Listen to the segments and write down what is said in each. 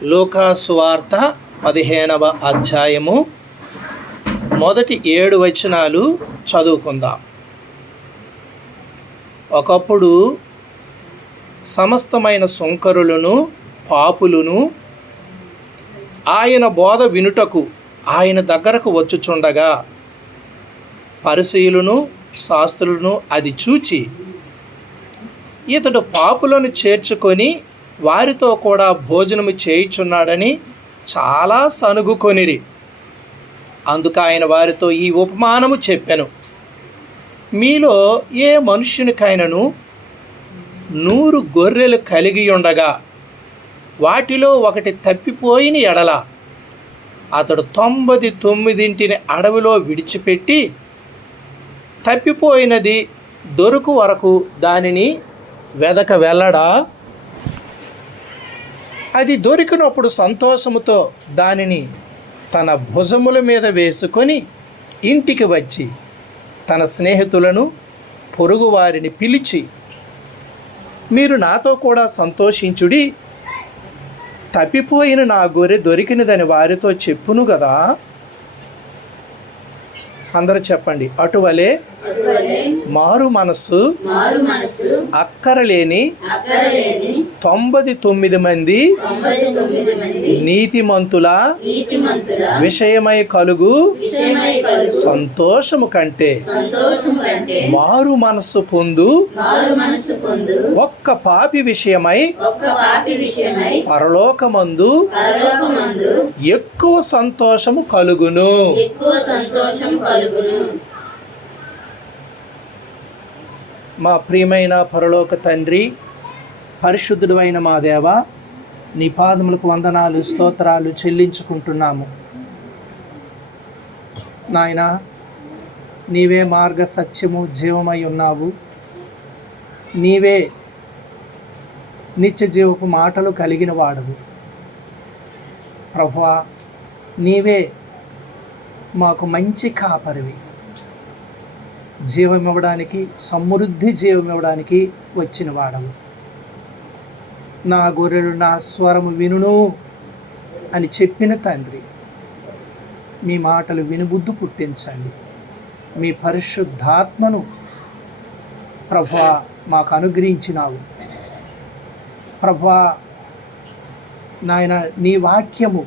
లూకా సువార్త 15వ అధ్యాయము మొదటి 7 వచనాలు చదువుకుందాం. ఒకప్పుడు సమస్తమైన సుంకరులను పాపులను ఆయన బోధ వినుటకు ఆయన దగ్గరకు వచ్చుచుండగా పరిసయ్యులను శాస్త్రులను అది చూచి ఇతడు పాపులను చేర్చుకొని వారితో కూడా భోజనము చేయుచున్నాడని చాలా సనుగుకొనిరి. అందుకు ఆయన వారితో ఈ ఉపమానము చెప్పెను. మీలో ఏ మనుష్యునికైనను 100 గొర్రెలు కలిగి ఉండగా వాటిలో ఒకటి తప్పిపోయిన ఎడల అతడు 99 అడవిలో విడిచిపెట్టి తప్పిపోయినది దొరుకు వరకు దానిని వెదక వెళ్ళడా? అది దొరికినప్పుడు సంతోషముతో దానిని తన భుజముల మీద వేసుకొని ఇంటికి వచ్చి తన స్నేహితులను పొరుగువారిని పిలిచి, మీరు నాతో కూడా సంతోషించుడి, తప్పిపోయిన నా గొర్రె దొరికినదని వారితో చెప్పును కదా. అందరూ చెప్పండి. అటువలే మారు మనస్సు అక్కరలేని 99 మంది నీతిమంతుల విషయమై కలుగు సంతోషము కంటే మారు మనస్సు పొందు ఒక్క పాపి విషయమై పరలోకమందు ఎక్కువ సంతోషము కలుగును. మా ప్రియమైన పరలోక తండ్రి, పరిశుద్ధుడు అయిన మా దేవ, నీ పాదములకు వందనాలు స్తోత్రాలు చెల్లించుకుంటున్నాము. నాయన, నీవే మార్గ సత్యము జీవమై ఉన్నావు. నీవే నిత్య జీవపు మాటలు కలిగిన వాడవు. ప్రభువా, నీవే మాకు మంచి కాపరివి. జీవం ఇవ్వడానికి, సమృద్ధి జీవం ఇవ్వడానికి వచ్చిన వాడవు. నా గొర్రెలు నా స్వరము వినును అని చెప్పిన తండ్రి, మీ మాటలు వినుబుద్ధి పుట్టించండి. మీ పరిశుద్ధాత్మను ప్రభువా మాకు అనుగ్రహించినావు. ప్రభువా నాయన, నీ వాక్యము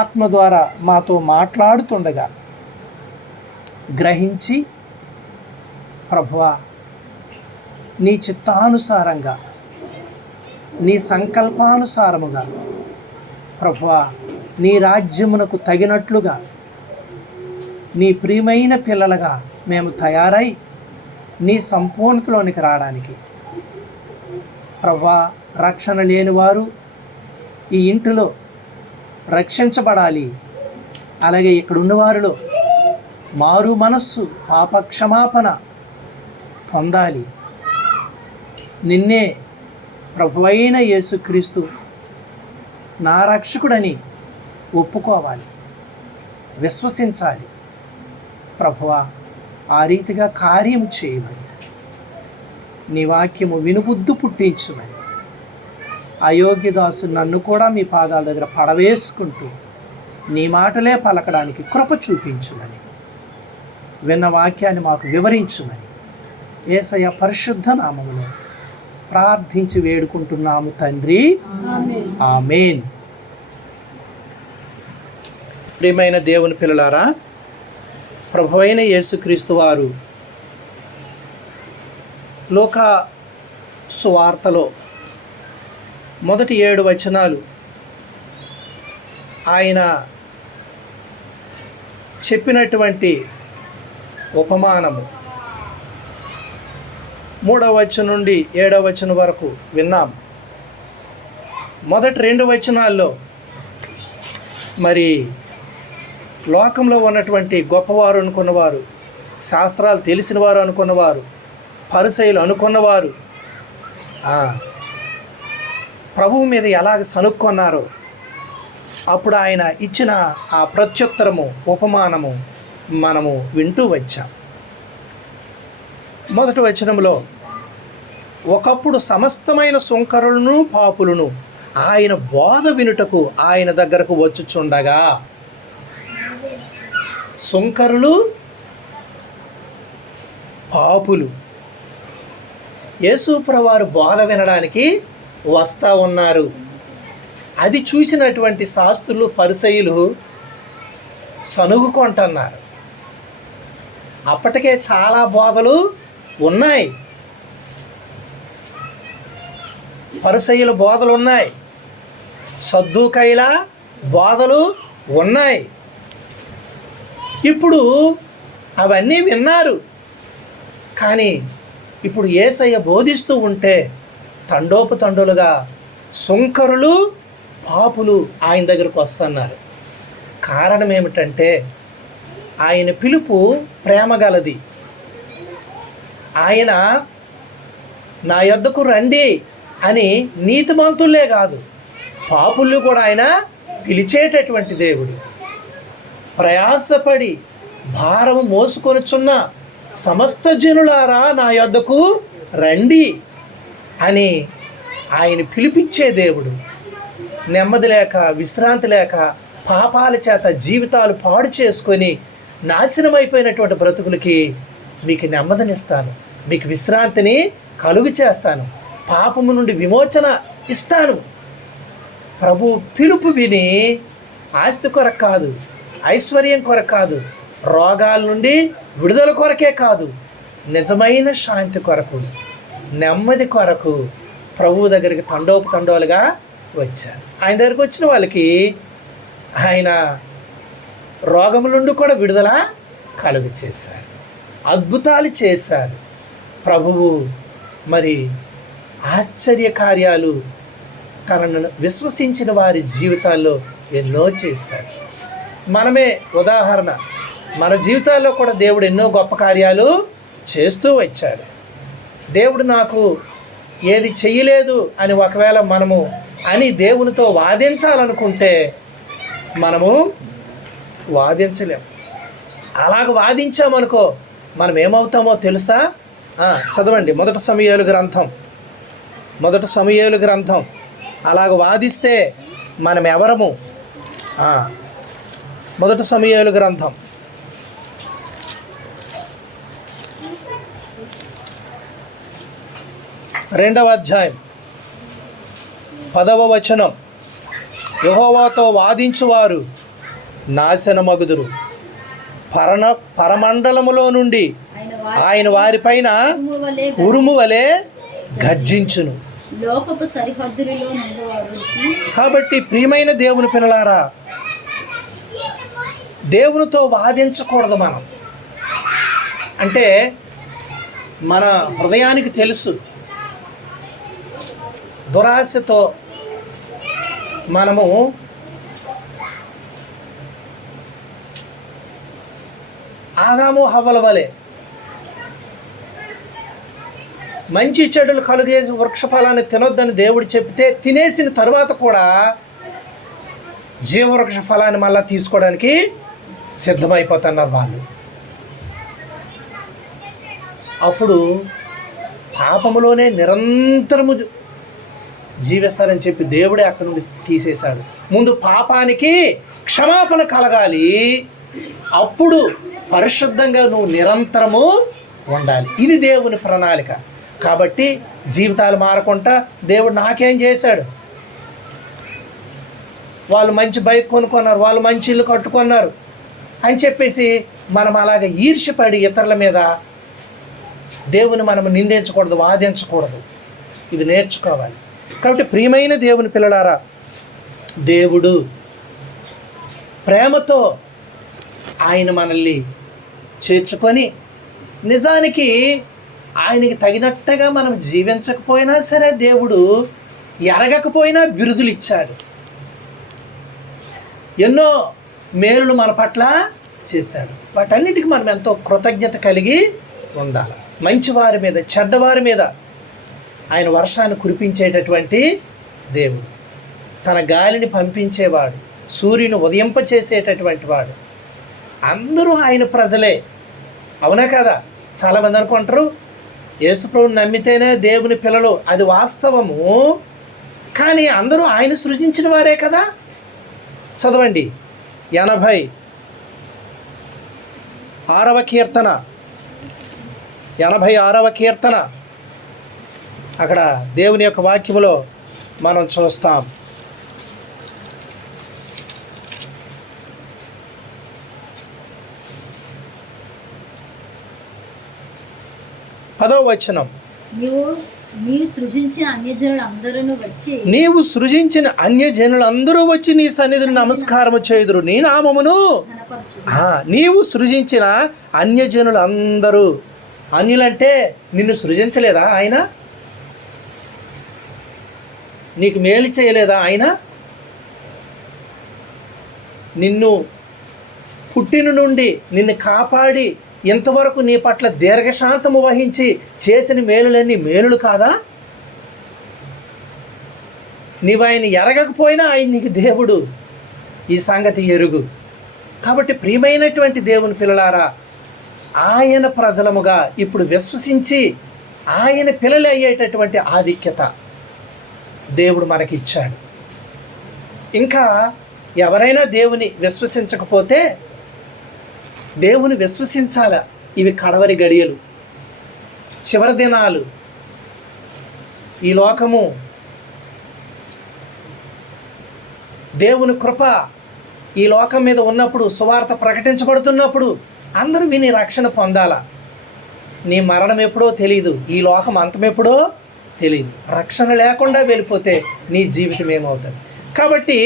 ఆత్మ ద్వారా మాతో మాట్లాడుతుండగా గ్రహించి ప్రభువా నీ చిత్తానుసారంగా, నీ సంకల్పానుసారముగా ప్రభువా నీ రాజ్యమునకు తగినట్లుగా నీ ప్రియమైన పిల్లలుగా మేము తయారై నీ సంపూర్ణతలోనికి రావడానికి ప్రభువా, రక్షణ లేనివారు ఈ ఇంటిలో రక్షించబడాలి. అలాగే ఇక్కడ ఉన్నవారిలో మారు మనస్సు, పాపక్షమాపణ పొందాలి. నిన్నే ప్రభువైన యేసుక్రీస్తు నా రక్షకుడని ఒప్పుకోవాలి, విశ్వసించాలి. ప్రభువా, ఆ రీతిగా కార్యము చేయమని, నీ వాక్యము వినుబుద్ధి పుట్టించుమని, అయోగ్యదాసు నన్ను కూడా మీ పాదాల దగ్గర పడవేసుకుంటూ నీ మాటలే పలకడానికి కృప చూపించుమని, విన్న వాక్యాన్ని మాకు వివరించుమని యేసయ్య పరిశుద్ధ నామములో ప్రార్థించి వేడుకుంటున్నాము తండ్రి, ఆమేన్. ప్రియమైన దేవుని పిల్లలారా, ప్రభువైన యేసుక్రీస్తు వారు లూకా సువార్తలో మొదటి 7 వచనాలు ఆయన చెప్పినటువంటి ఉపమానము 3వ వచనం నుండి 7వ వచనం వరకు విన్నాం. మొదటి 2 వచనాల్లో మరి లోకంలో ఉన్నటువంటి గొప్పవారు అనుకున్నవారు, శాస్త్రాలు తెలిసిన వారు అనుకున్నవారు, పరిసయ్యులు అనుకున్నవారు ప్రభువు మీద ఎలాగ సనుక్కున్నారో అప్పుడు ఆయన ఇచ్చిన ఆ ప్రత్యుత్తరము, ఉపమానము మనము వింటూ వచ్చాం. మొదటి వచనంలో ఒకప్పుడు సమస్తమైన సుంకరులను పాపులను ఆయన బోధ వినుటకు ఆయన దగ్గరకు వచ్చుచుండగా సుంకరులు, పాపులు యేసుప్రభువారు బోధ వినడానికి వస్తూ ఉన్నారు. అది చూసినటువంటి శాస్త్రులు, పరిసయ్యులు సనుగుకుంటున్నారు. అప్పటికే చాలా బోధలు ఉన్నాయి, పరిసయ్యుల బోధలు ఉన్నాయి, సద్దూకైల బోధలు ఉన్నాయి. ఇప్పుడు అవన్నీ విన్నారు. కానీ ఇప్పుడు యేసయ్య బోధిస్తూ ఉంటే తండోపతండులుగా సుంకరులు, పాపులు ఆయన దగ్గరకు వస్తున్నారు. కారణం ఏమిటంటే ఆయన పిలుపు ప్రేమ గలది. ఆయన నా యొద్దకు రండి అని నీతిమంతులే కాదు, పాపులు కూడా ఆయన పిలిచేటటువంటి దేవుడు. ప్రయాసపడి భారము మోసుకొనుచున్న సమస్త జనులారా నా యొద్దకు రండి అని ఆయన పిలిపించే దేవుడు. నెమ్మది లేక, విశ్రాంతి లేక, పాపాల చేత జీవితాలు పాడు చేసుకొని నాశనమైపోయినటువంటి బ్రతుకులకి మీకు నెమ్మదినిస్తాను, మీకు విశ్రాంతిని కలుగు చేస్తాను, పాపము నుండి విమోచన ఇస్తాను. ప్రభు పిలుపు విని ఆస్తి కొరకు కాదు, ఐశ్వర్యం కొరకు కాదు, రోగాల నుండి విడుదల కొరకే కాదు, నిజమైన శాంతి కొరకు, నెమ్మది కొరకు ప్రభువు దగ్గరికి తండోలుగా వచ్చారు. ఆయన దగ్గరికి వచ్చిన వాళ్ళకి ఆయన రోగముల నుండి కూడా విడుదల కలుగు చేశారు, అద్భుతాలు చేశారు. ప్రభువు మరి ఆశ్చర్య కార్యాలు తనను విశ్వసించిన వారి జీవితాల్లో ఎన్నో చేశారు. మనమే ఉదాహరణ. మన జీవితాల్లో కూడా దేవుడు ఎన్నో గొప్ప కార్యాలు చేస్తూ వచ్చాడు. దేవుడు నాకు ఏది చెయ్యలేదు అని ఒకవేళ మనము అని దేవునితో వాదించాలనుకుంటే మనము వాదించలేము. అలాగ వాదించామనుకో మనం ఏమవుతామో తెలుసా? చదవండి మొదటి సమూయేలు గ్రంథం. అలాగ వాదిస్తే మనం ఎవరము? మొదటి సమూయేలు గ్రంథం 2వ అధ్యాయం 10వ వచనం. యెహోవాతో వాదించువారు నాశనమగుదురు, పరమండలములో నుండి ఆయన వారిపైన ఉరుము వలె గర్జించును. కాబట్టి ప్రియమైన దేవుని పిల్లలారా, దేవునితో వాదించకూడదు. మనం అంటే మన హృదయానికి తెలుసు, దురాశతో మనము ఆదాము హవ్వల వలె మంచి చెడులు కలుగేసి వృక్షఫలాన్ని తినొద్దని దేవుడు చెప్తే తినేసిన తరువాత కూడా జీవవృక్ష ఫలాన్ని మళ్ళీ తీసుకోవడానికి సిద్ధమైపోతున్నారు వాళ్ళు. అప్పుడు పాపములోనే నిరంతరము జీవిస్తారని చెప్పి దేవుడే అక్కడి నుండి తీసేశాడు. ముందు పాపానికి క్షమాపణ కలగాలి, అప్పుడు పరిశుద్ధంగా నువ్వు నిరంతరము ఉండాలి. ఇది దేవుని ప్రణాళిక. కాబట్టి జీవితాలు మారకుండా దేవుడు నాకేం చేశాడు, వాళ్ళు మంచి బైక్ కొనుక్కున్నారు, వాళ్ళు మంచి ఇల్లు కట్టుకున్నారు అని చెప్పేసి మనం అలాగ ఈర్ష్యపడి ఇతరుల మీద దేవుని మనం నిందించకూడదు, వాదించకూడదు. ఇది నేర్చుకోవాలి. కాబట్టి ప్రియమైన దేవుని పిల్లలారా, దేవుడు ప్రేమతో ఆయన మనల్ని చేర్చుకొని, నిజానికి ఆయనకి తగినట్టుగా మనం జీవించకపోయినా సరే దేవుడు ఎరగకపోయినా బిరుదులు ఇచ్చాడు. ఎన్నో మేలులు మన పట్ల చేశాడు. వాటన్నిటికీ మనం ఎంతో కృతజ్ఞత కలిగి ఉండాలి. మంచివారి మీద, చెడ్డవారి మీద ఆయన వర్షాన్ని కురిపించేటటువంటి దేవుడు, తన గాలిని పంపించేవాడు, సూర్యుని ఉదయింపచేసేటటువంటి వాడు. అందరూ ఆయన ప్రజలే, అవునా కదా? చాలామంది అనుకుంటారు యేసుప్రభుని నమ్మితేనే దేవుని పిల్లలు. అది వాస్తవము. కానీ అందరూ ఆయన సృజించిన వారే కదా. చదవండి 86వ కీర్తన, 86వ కీర్తన. అక్కడ దేవుని యొక్క వాక్యములో మనం చూస్తాం. పదవ వచనం, నీవు సృజించిన అన్యజనులందరూ వచ్చి నీ సన్నిధిని నమస్కారము చేయుదురు, నీ నామమును. నీవు సృజించిన అన్యజనులందరూ, అన్యులంటే నిన్ను సృజించలేదా ఆయన? నీకు మేలు చేయలేదా ఆయన? నిన్ను పుట్టిన నుండి నిన్ను కాపాడి ఇంతవరకు నీ పట్ల దీర్ఘశాంతము వహించి చేసిన మేలులన్నీ మేలులు కాదా? నీవు ఆయన ఎరగకపోయినా ఆయన నీకు దేవుడు, ఈ సంగతి ఎరుగు. కాబట్టి ప్రియమైనటువంటి దేవుని పిల్లలారా, ఆయన ప్రజలముగా ఇప్పుడు విశ్వసించి ఆయన పిల్లలు అయ్యేటటువంటి ఆధిక్యత దేవుడు మనకిచ్చాడు. ఇంకా ఎవరైనా దేవుని విశ్వసించకపోతే దేవుని విశ్వసించాల. ఇవి కడవరి గడియలు, చివరి దినాలు. ఈ లోకము దేవుని కృప ఈ లోకం మీద ఉన్నప్పుడు, సువార్త ప్రకటించబడుతున్నప్పుడు అందరూ విని రక్షణ పొందాల. నీ మరణం ఎప్పుడో తెలియదు, ఈ లోకం అంతం ఎప్పుడో తెలియదు. రక్షణ లేకుండా వెళ్ళిపోతే నీ జీవితం ఏమవుతుంది? కాబట్టి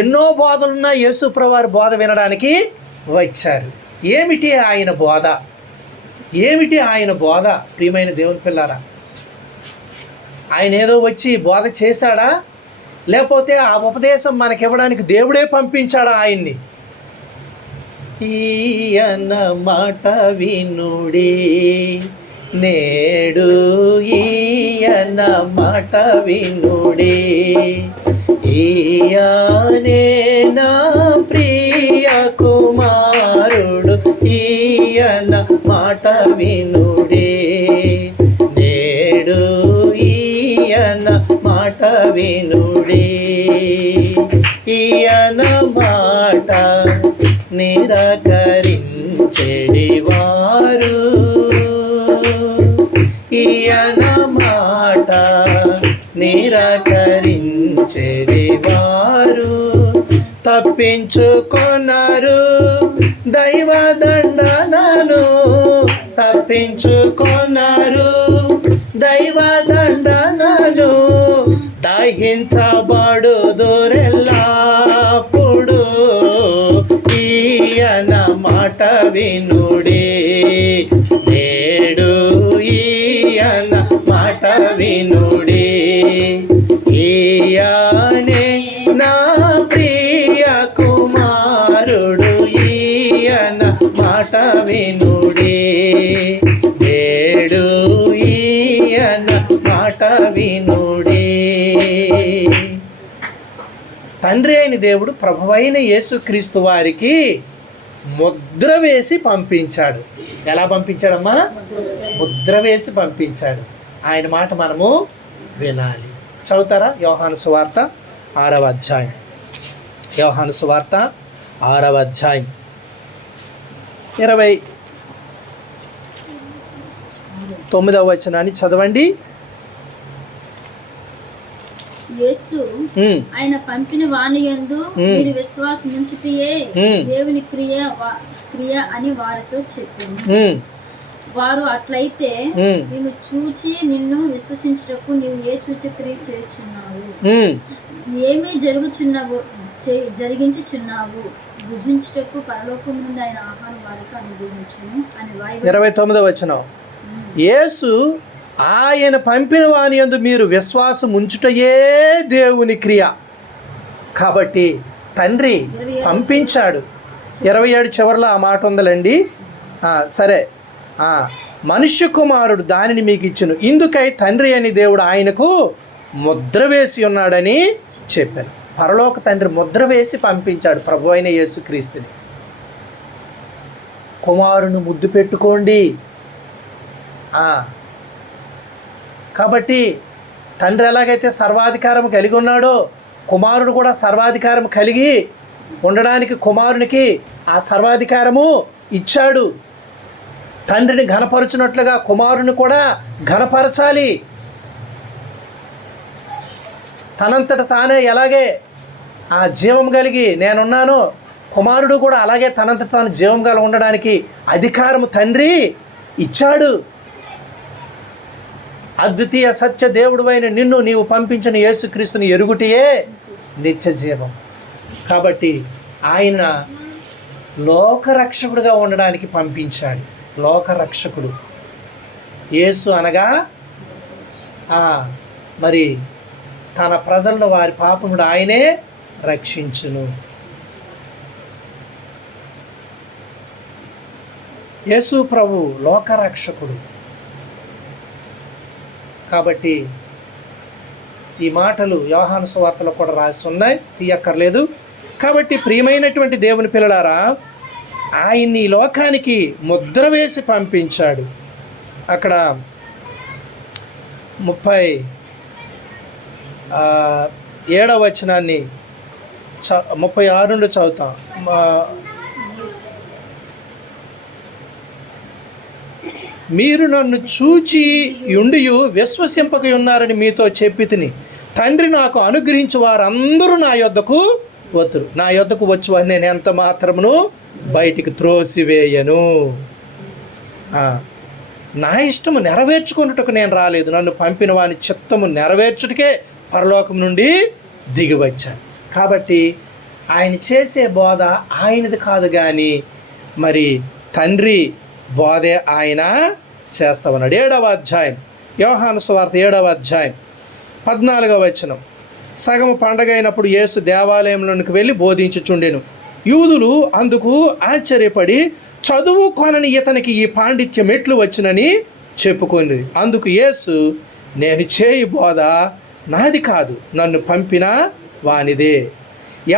ఎన్నో బోధలున్న యేసు ప్రభువారి బోధ వినడానికి వచ్చారు. ఏమిటి ఆయన బోధ? ఏమిటి ఆయన బోధ? ప్రియమైన దేవుని పిల్లారా, ఆయన ఏదో వచ్చి బోధ చేశాడా? లేకపోతే ఆ ఉపదేశం మనకివ్వడానికి దేవుడే పంపించాడా ఆయన్ని? ఈయన మాట వినుడి నేడు, ఈయన మాట వినుడి, ఈయనే నా ప్రియ కుమారుడు, ఈయన మాట వినుడి నేడు, ఈయన మాట వినుడి. ఈయన మాట నిరాకరించెడి వారు, ఈయన మాట నిరాకరించెడి వారు తప్పించుకొన్నారు దైవదండనను, తప్పించుకొన్నారు దైవదండనను, దహించబడుదురెల్లప్పుడు ఈయన మాట వినుడి నేడు, ఈయన మాట వినుడి, ఈయనే నా ప్రియ కుమారుడు, ఈయన మాట వినుడి నేడు, ఈయన మాట వినుడి. తండ్రి అయిన దేవుడు ప్రభువైన యేసుక్రీస్తు వారికి ముద్ర వేసి పంపించాడు. ఎలా పంపించాడమ్మా? ముద్ర వేసి పంపించాడు. ఆయన మాట మనము వినాలి. చదువుతారా? యోహాను సువార్త 6వ అధ్యాయం, యోహాను సువార్త 6వ అధ్యాయం 29వ వచనాన్ని చదవండి. యేసు ఆయన పంపిన వాని యందు మీరు విశ్వాసం ఉంచుటయే దేవుని క్రియ అని వారితో చెప్పింది. వారు అట్లయితే నిన్ను చూచి నిన్ను విశ్వసించుటకు నీవు ఏ సూచక్రియ చేయుచున్నావు, ఏమీ జరిగించుచున్నావు, భుజించుటకు పరలోకం నుండి ఆయన ఆహారం వారికి అనుగ్రహించును అని 29వ వచనం. యేసు ఆయన పంపిన వాని యందు మీరు విశ్వాసం ఉంచుటయే దేవుని క్రియ. కాబట్టి తండ్రి పంపించాడు. 27 చివరిలో ఆ మాట ఉందండి. సరే, మనుష్య కుమారుడు దానిని మీకు ఇచ్చును, ఇందుకై తండ్రి అని దేవుడు ఆయనకు ముద్ర వేసి ఉన్నాడని చెప్పాను. పరలోక తండ్రి ముద్ర వేసి పంపించాడు ప్రభు అయిన యేసుక్రీస్తుని. కుమారుని ముద్దు పెట్టుకోండి. కాబట్టి తండ్రి ఎలాగైతే సర్వాధికారం కలిగి ఉన్నాడో కుమారుడు కూడా సర్వాధికారం కలిగి ఉండడానికి కుమారునికి ఆ సర్వాధికారము ఇచ్చాడు. తండ్రిని ఘనపరచునట్లుగా కుమారుని కూడా ఘనపరచాలి. తనంతట తానే ఎలాగే ఆ జీవం కలిగి నేనున్నానో కుమారుడు కూడా అలాగే తనంతట తాను జీవం కలిగి ఉండడానికి అధికారము తండ్రి ఇచ్చాడు. అద్వితీయ సత్య దేవుడువైన నిన్ను నీవు పంపించిన యేసుక్రీస్తుని ఎరుగుటియే నిత్య జీవం. కాబట్టి ఆయన లోకరక్షకుడుగా ఉండడానికి పంపించాడు. లోకరక్షకుడు యేసు అనగా మరి తన ప్రజలను వారి పాపముడు ఆయనే రక్షించును. యేసు ప్రభు లోకరక్షకుడు. కాబట్టి ఈ మాటలు యోహాను సువార్తలో కూడా రాసి ఉన్నాయి, తీయక్కర్లేదు. కాబట్టి ప్రియమైనటువంటి దేవుని పిల్లలారా, ఆయన్ని ఈ లోకానికి ముద్ర వేసి పంపించాడు. అక్కడ 37వ వచనాన్ని 36 నుండి చదువుతాం. మీరు నన్ను చూచి ఉండియు విశ్వసింపక ఉన్నారని మీతో చెప్పి తిని, తండ్రి నాకు అనుగ్రహించి వారందరూ నా యొద్దకు వతురు. నా యొద్దకు వచ్చి వారు నేను ఎంత మాత్రమును బయటికి త్రోసివేయను. నా ఇష్టము నెరవేర్చుకున్నట్టుకు నేను రాలేదు, నన్ను పంపిన వాని చిత్తము నెరవేర్చుటకే పరలోకం నుండి దిగి వచ్చాను. కాబట్టి ఆయన చేసే బోధ ఆయనది కాదు, కానీ మరి తండ్రి బోధే ఆయన చేస్తామన్నాడు. 7వ అధ్యాయం యోహాను సువార్త 7వ అధ్యాయం 14వ వచనం. సగము పండగ అయినప్పుడు యేసు దేవాలయంలోనికి వెళ్ళి బోధించుచుండెను. యూదులు అందుకు ఆశ్చర్యపడి చదువుకొనని ఇతనికి ఈ పాండిత్యం ఎట్లు వచ్చినని చెప్పుకొని, అందుకు యేసు, నేను చేయి బోధ నాది కాదు, నన్ను పంపిన వానిదే.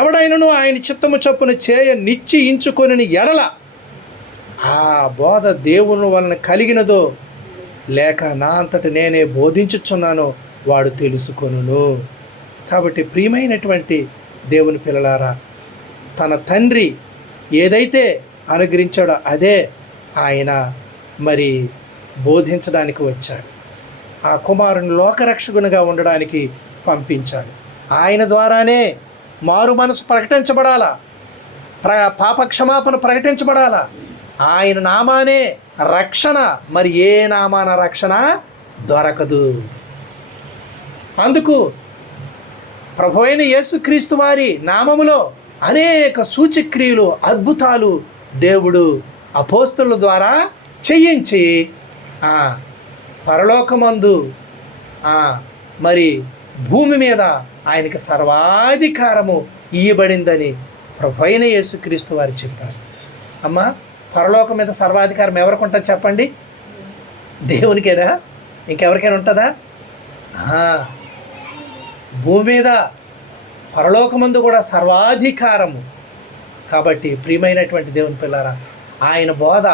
ఎవడైనను ఆయన చిత్తము చొప్పున చేయ నిశ్చయించుకొని ఎడల ఆ బోధ దేవుని వలన కలిగినదో లేక నా అంతటి నేనే బోధించుచున్నానో వాడు తెలుసుకొనును. కాబట్టి ప్రియమైనటువంటి దేవుని పిల్లలారా, తన తండ్రి ఏదైతే అనుగ్రహించాడో అదే ఆయన మరి బోధించడానికి వచ్చాడు. ఆ కుమారుని లోకరక్షకునిగా ఉండడానికి పంపించాడు. ఆయన ద్వారానే మారు మనసు ప్రకటించబడాలా, పాపక్షమాపణ ప్రకటించబడాలా. ఆయన నామానే రక్షణ, మరి ఏ నామాన రక్షణ దొరకదు. అందుకు ప్రభువైన యేసుక్రీస్తు వారి నామములో అనేక సూచక్రియలు, అద్భుతాలు దేవుడు అపోస్తలుల ద్వారా చేయించి పరలోకమందు మరి భూమి మీద ఆయనకి సర్వాధికారము ఇయ్యబడిందని ప్రభువైన యేసుక్రీస్తు వారు చెప్పారు. అమ్మా, పరలోకం మీద సర్వాధికారం ఎవరికి ఉంటుంది చెప్పండి? దేవునికేనా? ఇంకెవరికైనా ఉంటుందా? భూమి మీద పరలోకమందు కూడా సర్వాధికారము. కాబట్టి ప్రియమైనటువంటి దేవుని పిల్లారా, ఆయన బోధ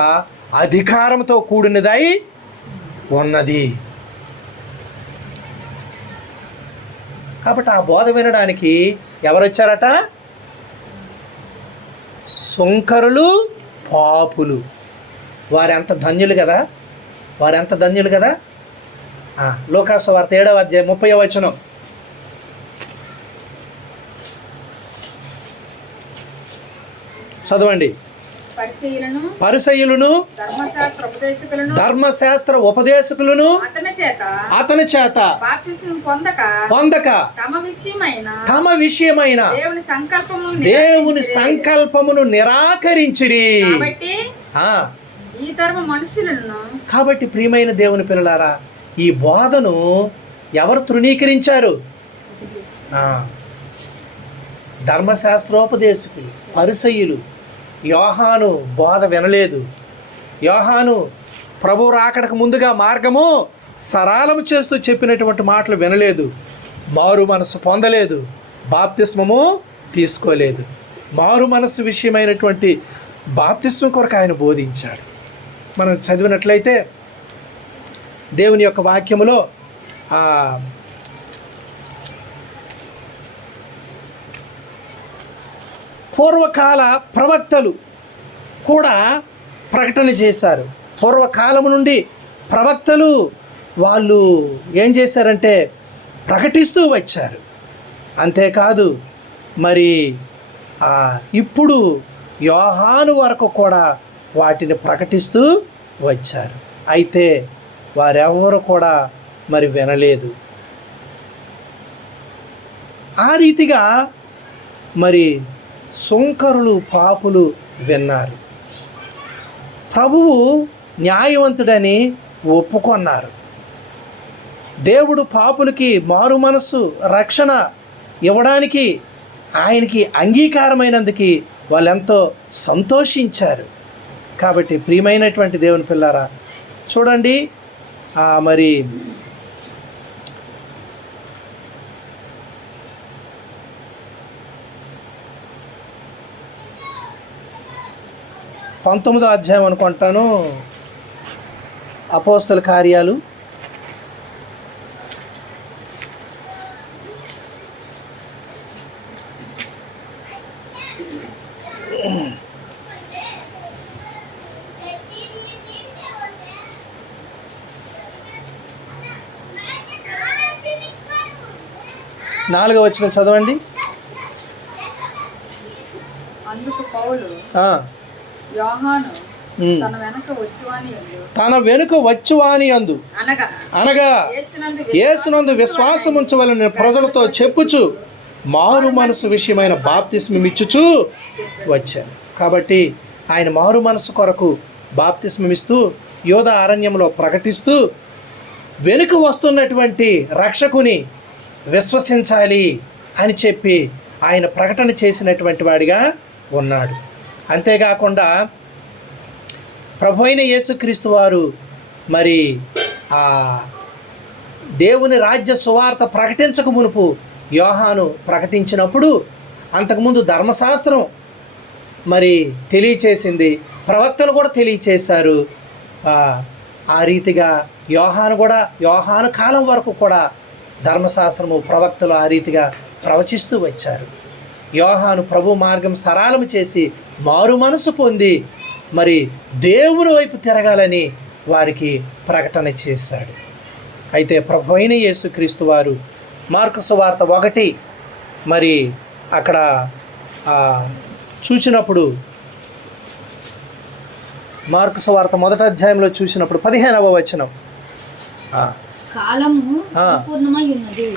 అధికారంతో కూడినదై ఉన్నది. కాబట్టి ఆ బోధ వినడానికి ఎవరు వచ్చారట? సుంకరులు, పాపులు. వారెంత ధన్యులు కదా, వారెంత ధన్యులు కదా. లూకాసు వార్త 7వ అధ్యాయం 30వ వచనం చదవండి. పరిసయ్యులను ధర్మశాస్త్ర ఉపదేశకులను అతని చేత పొందక తమ విషయమైన దేవుని సంకల్పమును నిరాకరించిరి. కాబట్టి ప్రియమైన దేవుని పిల్లలారా, ఈ బోధను ఎవరు తృణీకరించారు? ధర్మశాస్త్రోపదేశకులు, పరిసయ్యులు. యోహాను బోధ వినలేదు. యోహాను ప్రభు రాకడకు ముందుగా మార్గము సరళము చేస్తూ చెప్పినటువంటి మాటలు వినలేదు. మారు మనసు పొందలేదు, బాప్తిస్మము తీసుకోలేదు. మారు మనసు విషయమైనటువంటి బాప్తిస్మం కొరకు ఆయన బోధించాడు. మనం చదివినట్లయితే దేవుని యొక్క వాక్యములో పూర్వకాల ప్రవక్తలు కూడా ప్రకటన చేశారు. పూర్వకాలం నుండి ప్రవక్తలు వాళ్ళు ఏం చేశారంటే ప్రకటిస్తూ వచ్చారు. అంతేకాదు మరి ఇప్పుడు యోహాను వరకు కూడా వాటిని ప్రకటిస్తూ వచ్చారు. అయితే వారెవరు కూడా మరి వినలేదు. ఆ రీతిగా మరి సుంకరులు పాపులు విన్నారు. ప్రభువు న్యాయవంతుడని ఒప్పుకొన్నారు. దేవుడు పాపులకి మారు మనస్సు రక్షణ ఇవ్వడానికి ఆయనకి అంగీకారమైనందుకు వాళ్ళెంతో సంతోషించారు. కాబట్టి ప్రియమైనటువంటి దేవుని పిల్లారా, చూడండి మరి పంతొమ్మిదో అధ్యాయం అనుకుంటాను, అపోస్తల కార్యాలు. నాలుగో వచనం చదవండి. అందుకు పౌలు యోహాను తన వెనుక వచ్చువాని అందు అనగా యేసునందు విశ్వాసం ఉంచవలన ప్రజలతో చెప్పుచు మారు మనసు విషయమైన బాప్తిస్మమిచ్చుచు వచ్చాను. కాబట్టి ఆయన మారు మనసు కొరకు బాప్తిస్మమిస్తూ యోధ అరణ్యంలో ప్రకటిస్తూ వెనుక వస్తున్నటువంటి రక్షకుని విశ్వసించాలి అని చెప్పి ఆయన ప్రకటన చేసినటువంటి వాడిగా ఉన్నాడు. అంతేకాకుండా ప్రభు అయిన యేసుక్రీస్తు వారు మరి దేవుని రాజ్య సువార్త ప్రకటించక మునుపు యోహాను ప్రకటించినప్పుడు అంతకుముందు ధర్మశాస్త్రం మరి తెలియచేసింది, ప్రవక్తలు కూడా తెలియచేశారు. ఆ రీతిగా యోహాను కాలం వరకు కూడా ధర్మశాస్త్రము ప్రవక్తలు ఆ రీతిగా ప్రవచిస్తూ వచ్చారు. యోహాను ప్రభు మార్గం సరళము చేసి మారు మనసు పొంది మరి దేవుని వైపు తిరగాలని వారికి ప్రకటన చేశాడు. అయితే ప్రభు అయిన యేసుక్రీస్తు వారు మార్కు సువార్త 1 మరి అక్కడ చూసినప్పుడు, మార్కు సువార్త 1వ అధ్యాయంలో చూసినప్పుడు 15వ వచనం,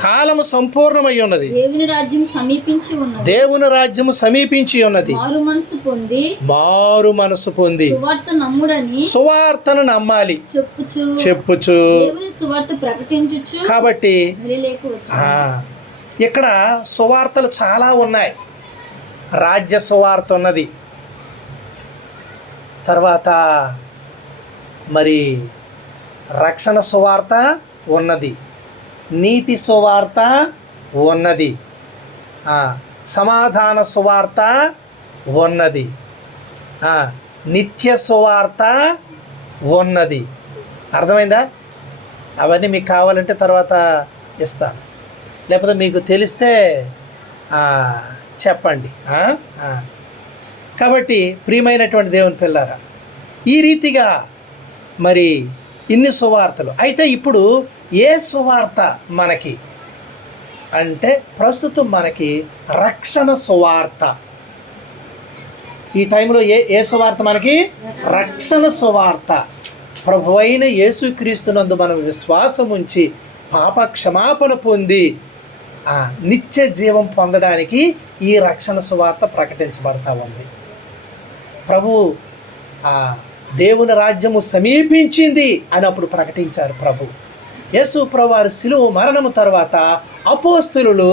కాలము సంపూర్ణమై ఉన్నది, దేవుని రాజ్యము సమీపించి ఉన్నది, మారు మనసు పొంది సువార్తను నమ్మాలి చెప్పుచు. కాబట్టి ఇక్కడ సువార్తలు చాలా ఉన్నాయి. రాజ్య సువార్త ఉన్నది, తర్వాత మరి రక్షణ సువార్త ఉన్నది, నీతి సువార్త ఉన్నది, సమాధాన సువార్త ఉన్నది, నిత్య సువార్త ఉన్నది. అర్థమైందా? అవన్నీ మీకు కావాలంటే తర్వాత ఇస్తాను, లేకపోతే మీకు తెలిస్తే చెప్పండి. కాబట్టి ప్రియమైనటువంటి దేవుని పిల్లారా, ఈ రీతిగా మరి ఇన్ని సువార్తలు. అయితే ఇప్పుడు ఏ సువార్త మనకి అంటే ప్రస్తుతం మనకి రక్షణ సువార్త. ఈ టైంలో ఏ సువార్త మనకి? రక్షణ సువార్త. ప్రభు అయిన యేసుక్రీస్తునందు మనం విశ్వాసం ఉంచి పాప క్షమాపణ పొంది నిత్య జీవం పొందడానికి ఈ రక్షణ సువార్త ప్రకటించబడతా ఉంది. ప్రభు దేవుని రాజ్యము సమీపించింది అని అప్పుడు ప్రకటించారు ప్రభు. యేసు ప్రభువారు శిలువ మరణము తర్వాత అపోస్తలులు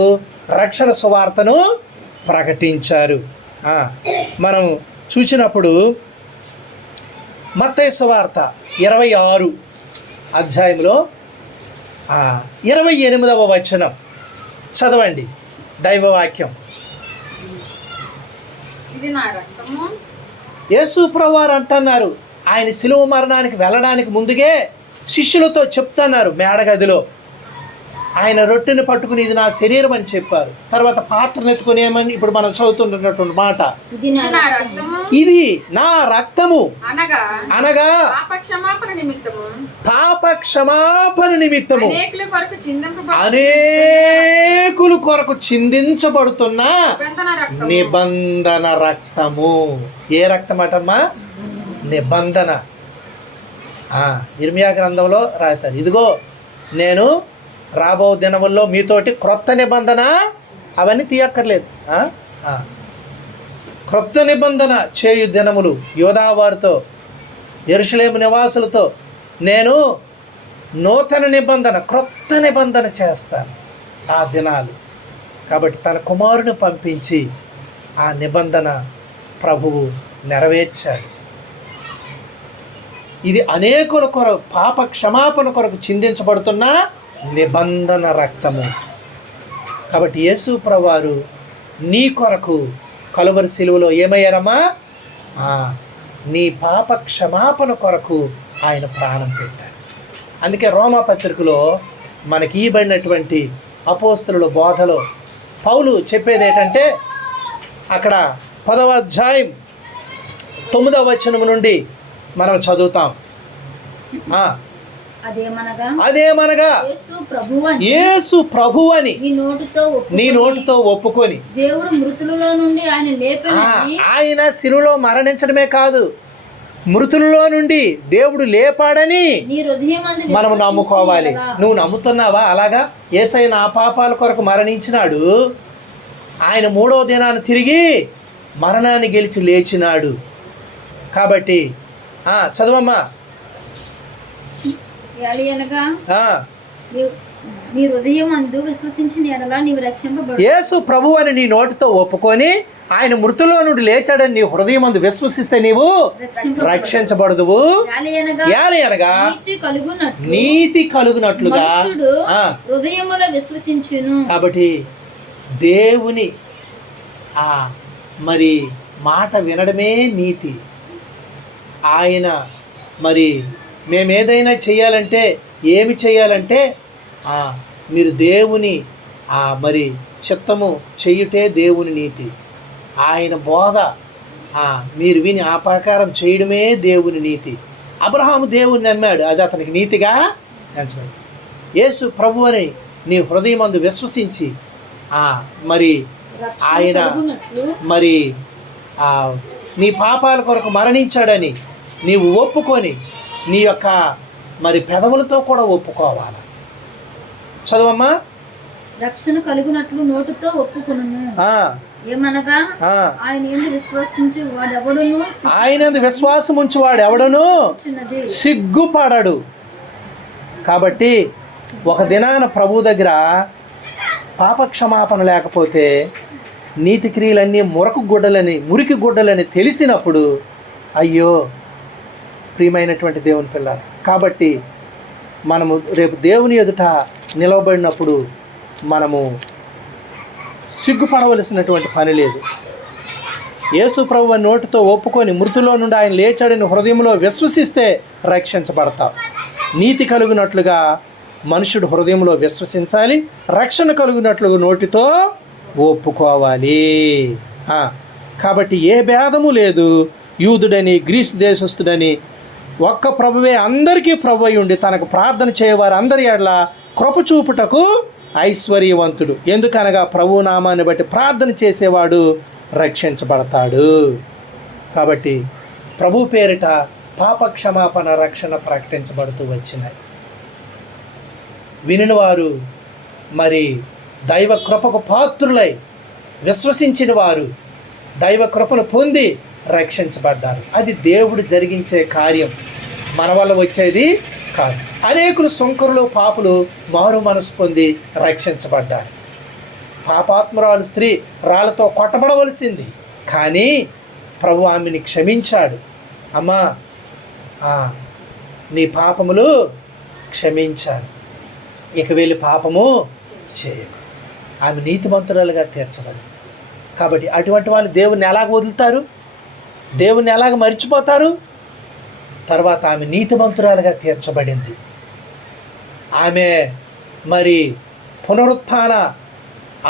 రక్షణ సువార్తను ప్రకటించారు. మనం చూసినప్పుడు మత్తయి సువార్త 26 అధ్యాయంలో 28వ వచనం చదవండి దైవవాక్యం. యేసు ప్రభువారు అంటున్నారు, ఆయన శిలువ మరణానికి వెళ్ళడానికి ముందుగే శిష్యులతో చెప్తున్నారు మేడగదిలో, ఆయన రొట్టెని పట్టుకుని ఇది నా శరీరం అని చెప్పారు. తర్వాత పాత్రను ఎత్తుకుని ఏమని ఇప్పుడు మనం చదువుతున్నటువంటి మాట, ఇది నా నా రక్తము. రక్తము ఇది నా రక్తము అనగా అనగా పాప క్షమాపణ నిమిత్తము పాప క్షమాపణ నిమిత్తము అనేకుల కొరకు చిందింపబడు అనేకుల కొరకు చిందించబడుతున్న నిబంధన రక్తము నిబంధన రక్తము. ఏ రక్తం అటమ్మా? నిబంధన. ఇర్మియా గ్రంథంలో రాశారు, ఇదిగో నేను రాబో దినముల్లో మీతోటి క్రొత్త నిబంధన, అవన్నీ తీయక్కర్లేదు, క్రొత్త నిబంధన చేయు దినములు యోధా వారితో యెరూషలేము నివాసులతో నేను నూతన నిబంధన, క్రొత్త నిబంధన చేస్తాను ఆ దినాలు. కాబట్టి తన కుమారుని పంపించి ఆ నిబంధన ప్రభువు నెరవేర్చాడు. ఇది అనేకుల కొరకు పాప క్షమాపణ కొరకు చిందించబడుతున్న నిబంధన రక్తము. కాబట్టి యేసు ప్రభువారు నీ కొరకు కలువరి సిలువలో ఏమయ్యారమ్మా? నీ పాప క్షమాపణ కొరకు ఆయన ప్రాణం పెట్టాడు. అందుకే రోమా పత్రికలో మనకి ఇవ్వబడినటువంటి అపోస్తలుల బోధలో పౌలు చెప్పేది ఏంటంటే, అక్కడ 10వ అధ్యాయం 9వ వచనం నుండి మనం చదువుతాం. అదేమనగా యేసు ప్రభువు అని నీ నోటితో ఒప్పుకొని దేవుడు మృతులలో నుండి ఆయన లేపనని, ఆయన శిలువలో మరణించడమే కాదు, మృతులలో నుండి దేవుడు లేపాడని నీ హృదయమందు మనం నమ్ముకోవాలి. నువ్వు నమ్ముతున్నావా? అలాగా యేసయ్య నా పాపాల కొరకు మరణించినాడు, ఆయన 3వ దినాన్ని తిరిగి మరణాన్ని గెలిచి లేచినాడు. కాబట్టి చదవమ్మా. అనగా నీ హృదయమందు విశ్వసించిన ఎడల నీవు రక్షింపబడు. యేసు ప్రభువు అని నీ నోటితో ఒప్పుకొని ఆయన మృతుల్లో నుండి లేచాడని నీ హృదయమందు విశ్వసిస్తే నీవు రక్షించబడదువు. అనగా నీతి కలుగునట్లుగా హృదయములో విశ్వసించును. కాబట్టి దేవుని మరి మాట వినడమే నీతి. ఆయన మరి మేమేదైనా చేయాలంటే ఏమి చేయాలంటే మీరు దేవుని మరి చిత్తము చేయుటే దేవుని నీతి. ఆయన బోధ మీరు విని ఆ ప్రకారం చేయడమే దేవుని నీతి. అబ్రహాము దేవుని నమ్మాడు, అది అతనికి నీతిగా ఎంచబడింది. యేసు ప్రభు అని నీ హృదయమందు విశ్వసించి మరి ఆయన మరి నీ పాపాల కొరకు మరణించాడని నీవు ఒప్పుకొని నీ యొక్క మరి పెదవులతో కూడా ఒప్పుకోవాలి. చదవమ్మా. రక్షణ కలుగునట్లు నోటితో ఒప్పుకొనును. ఏమనగా ఆయన యందు విశ్వసించు వాడెవడును, ఆయన యందు విశ్వాసం ఉంచు వాడెవడును సిగ్గుపడడు. కాబట్టి ఒక దినాన ప్రభు దగ్గర పాపక్షమాపణ లేకపోతే నీతి క్రియలన్నీ మురికి గుడ్డలని తెలిసినప్పుడు అయ్యో ప్రియమైనటువంటి దేవుని పిల్లలు. కాబట్టి మనము రేపు దేవుని ఎదుట నిలవబడినప్పుడు మనము సిగ్గుపడవలసినటువంటి పని లేదు. యేసు ప్రభువు నోటితో ఒప్పుకొని మృతుల్లో నుండి ఆయన లేచాడని హృదయంలో విశ్వసిస్తే రక్షించబడతావు. నీతి కలుగునట్లుగా మనుషుడు హృదయంలో విశ్వసించాలి, రక్షణ కలుగునట్లుగా నోటితో ఒప్పుకోవాలి. కాబట్టి ఏ భేదము లేదు. యూదుడని గ్రీసు దేశస్థుడని ఒక్క ప్రభువే అందరికీ ప్రభు అయి ఉండి తనకు ప్రార్థన చేయవారు అందరి ఎడల కృప చూపుటకు ఐశ్వర్యవంతుడు. ఎందుకనగా ప్రభు నామాన్ని బట్టి ప్రార్థన చేసేవాడు రక్షించబడతాడు. కాబట్టి ప్రభు పేరిట పాప క్షమాపణ రక్షణ ప్రకటించబడుతూ వచ్చినాయి. వినిన వారు మరి దైవ కృపకు పాత్రులై విశ్వసించిన వారు దైవ కృపను పొంది రక్షించబడ్డారు. అది దేవుడు జరిగించే కార్యం, మన వల్ల వచ్చేది కాదు. అనేకులు సుంకరులు పాపులు మారు మనసు పొంది రక్షించబడ్డారు. పాపాత్మురాలు స్త్రీ రాళ్ళతో కొట్టబడవలసింది, కానీ ప్రభు ఆమెని క్షమించాడు. అమ్మా నీ పాపములు క్షమించాను, ఇక వెళ్ళి పాపము చేయకు. ఆమె నీతిమంతురాలుగా తీర్చబడింది. కాబట్టి అటువంటి వాళ్ళు దేవుణ్ణి ఎలాగ వదులుతారు? దేవుణ్ణి ఎలాగ మర్చిపోతారు? తర్వాత ఆమె నీతిమంతురాలుగా తీర్చబడింది. ఆమె మరి పునరుత్థాన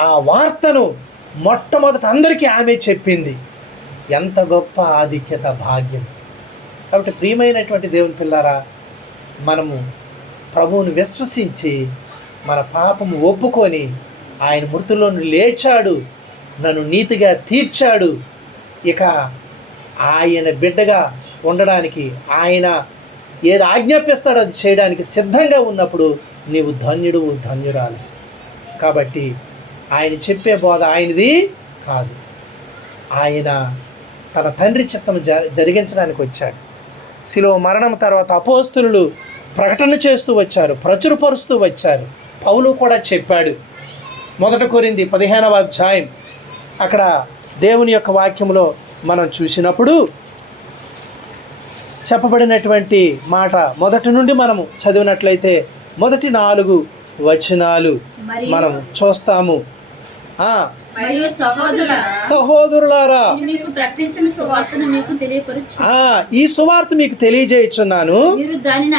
ఆ వార్తను మొట్టమొదట అందరికీ ఆమె చెప్పింది. ఎంత గొప్ప ఆధిక్యత, భాగ్యం. కాబట్టి ప్రియమైనటువంటి దేవుని పిల్లారా, మనము ప్రభువుని విశ్వసించి మన పాపము ఒప్పుకొని ఆయన మృతుల్లో నుండి లేచాడు, నన్ను నీతిగా తీర్చాడు, ఇక ఆయన బిడ్డగా ఉండడానికి, ఆయన ఏది ఆజ్ఞాపిస్తాడో అది చేయడానికి సిద్ధంగా ఉన్నప్పుడు నీవు ధన్యుడు, ధన్యురాలు. కాబట్టి ఆయన చెప్పే బోధ ఆయనది కాదు, ఆయన తన తండ్రి చిత్తం జరిగించడానికి వచ్చాడు. శిలువ మరణం తర్వాత అపోస్తలులు ప్రకటన చేస్తూ వచ్చారు, ప్రచురపరుస్తూ వచ్చారు. పౌలు కూడా చెప్పాడు. 1 కొరింథీ 15వ అధ్యాయం అక్కడ దేవుని యొక్క వాక్యంలో మనం చూసినప్పుడు చెప్పబడినటువంటి మాట మొదటి నుండి మనము చదివినట్లయితే మొదటి 4 వచనాలు మనం చూస్తాము. మరియు సహోదరులారా, మీకు ప్రకటించిన సువార్తను మీకు తెలియపరచు. ఈ సువార్త మీకు తెలియజేయుచున్నాను, మీరు దాన్ని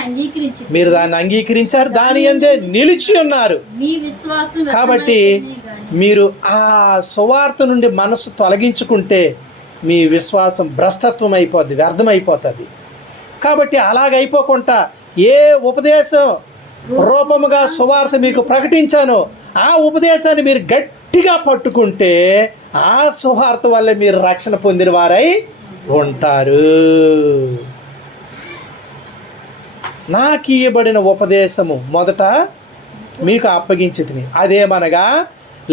అంగీకరించారు, దాని యందే నిలిచి ఉన్నారు. మీ విశ్వాసం కాబట్టి మీరు ఆ సువార్త నుండి మనసు తొలగించుకుంటే మీ విశ్వాసం భ్రష్టత్వం అయిపోద్ది, వ్యర్థమైపోతుంది. కాబట్టి అలాగైపోకుండా ఏ ఉపదేశం రూపముగా సువార్త మీకు ప్రకటించానో ఆ ఉపదేశాన్ని మీరు గట్టిగా పట్టుకుంటే ఆ సువార్త వల్ల మీరు రక్షణ పొందిన వారై ఉంటారు. నాకు ఇయ్యబడిన ఉపదేశము మొదట మీకు అప్పగించితిని, అదేమనగా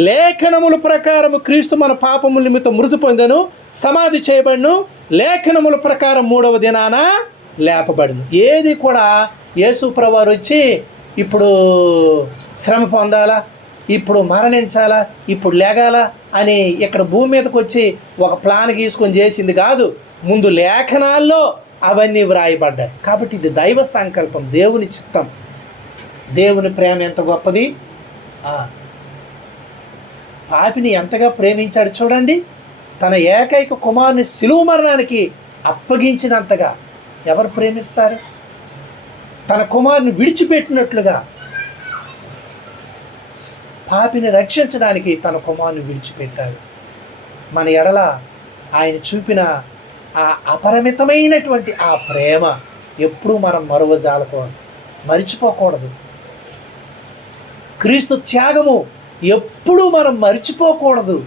లేఖనముల ప్రకారము క్రీస్తు మన పాపముల నిమిత్తం మృతి పొందెను, సమాధి చేయబడును, లేఖనముల ప్రకారం 3వ దినాన లేపబడును. ఏది కూడా యేసు ప్రభువారు వచ్చి ఇప్పుడు శ్రమ పొందాలా, ఇప్పుడు మరణించాలా, ఇప్పుడు లేగాల అని ఇక్కడ భూమి మీదకి వచ్చి ఒక ప్లాన్ గీసుకొని చేసింది కాదు. ముందు లేఖనాల్లో అవన్నీ వ్రాయబడ్డాయి. కాబట్టి ఇది దైవ సంకల్పం, దేవుని చిత్తం. దేవుని ప్రేమ ఎంత గొప్పది! పాపిని ఎంతగా ప్రేమించాడు చూడండి. తన ఏకైక కుమారుని శిలువ మరణానికి అప్పగించినంతగా ఎవరు ప్రేమిస్తారు? తన కుమారుని విడిచిపెట్టినట్లుగా పాపిని రక్షించడానికి తన కుమారుని విడిచిపెట్టాడు. మన ఎడల ఆయన చూపిన ఆ అపరిమితమైనటువంటి ఆ ప్రేమ ఎప్పుడూ మనం మరిచిపోకూడదు. క్రీస్తు త్యాగము ఎప్పుడూ మనం మరిచిపోకూడదు.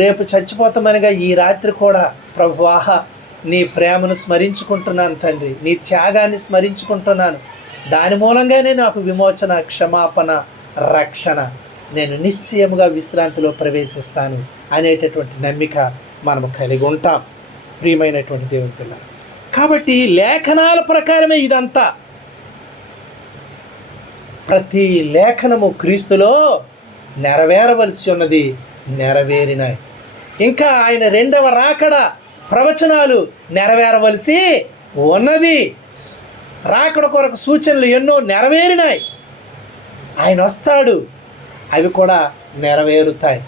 రేపు చచ్చిపోతామనగా ఈ రాత్రి కూడా ప్రభువా, నీ ప్రేమను స్మరించుకుంటున్నాను తండ్రి, నీ త్యాగాన్ని స్మరించుకుంటున్నాను, దాని మూలంగానే నాకు విమోచన, క్షమాపణ, రక్షణ, నేను నిశ్చయముగా విశ్రాంతిలో ప్రవేశిస్తాను అనేటటువంటి నమ్మిక మనము కలిగి ఉంటాం. ప్రియమైనటువంటి దేవుని పిల్లలు, కాబట్టి లేఖనాల ప్రకారమే ఇదంతా. ప్రతి లేఖనము క్రీస్తులో నెరవేరవలసి ఉన్నది, నెరవేరినాయి. ఇంకా ఆయన 2వ రాకడ ప్రవచనాలు నెరవేరవలసి ఉన్నది. రాకడ కొరకు సూచనలు ఎన్నో నెరవేరినాయి. ఆయన వస్తాడు, అవి కూడా నెరవేరుతాయి.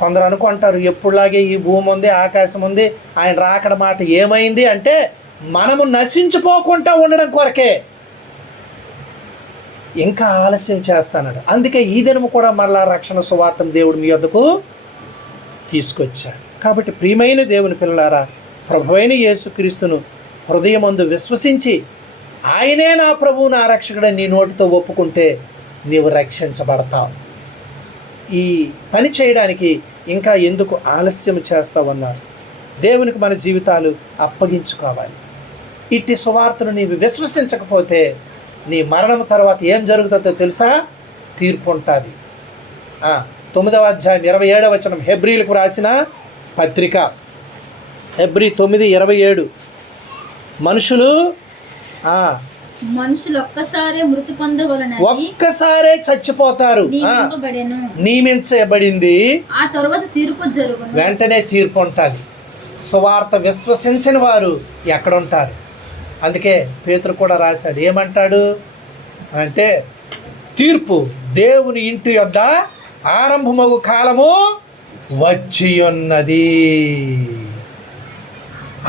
కొందరు అనుకుంటారు ఎప్పుడులాగే ఈ భూమి ఉంది, ఆకాశం ఉంది, ఆయన రాకడ మాట ఏమైంది అంటే మనము నశించిపోకుండా ఉండడం కొరకే. ఇంకా ఆలస్యం చేస్తాడు. అందుకే ఈ దినము కూడా మరలా రక్షణ సువార్తను దేవుడు మీ వద్దకు తీసుకొచ్చాడు. కాబట్టి ప్రియమైన దేవుని పిల్లలారా, ప్రభువైన యేసుక్రీస్తును హృదయమందు విశ్వసించి ఆయనే నా ప్రభువు, నా రక్షకుడని నీ నోటితో ఒప్పుకుంటే నీవు రక్షించబడతావు. ఈ పని చేయడానికి ఇంకా ఎందుకు ఆలస్యం చేస్తావన్నారు? దేవునికి మన జీవితాలు అప్పగించుకోవాలి. ఇట్టి సువార్తను నీవు విశ్వసించకపోతే నీ మరణం తర్వాత ఏం జరుగుతుందో తెలుసా? తీర్పు ఉంటుంది. 9వ అధ్యాయం 27వ వచనం, హెబ్రీలకు రాసిన పత్రిక, హెబ్రీ 9:27. మనుషులు ఒక్కసారే మృతి పొందవలెనని ఒక్కసారే చచ్చిపోతారు, నియమించబడింది. ఆ తరువాత తీర్పు జరుగును, వెంటనే తీర్పు ఉంటుంది. సువార్త విశ్వసించిన వారు ఎక్కడుంటారు? అందుకే పేతురు కూడా రాశాడు, ఏమంటాడు అంటే, తీర్పు దేవుని ఇంటి యొద్ద ఆరంభమగు కాలము వచ్చి ఉన్నది.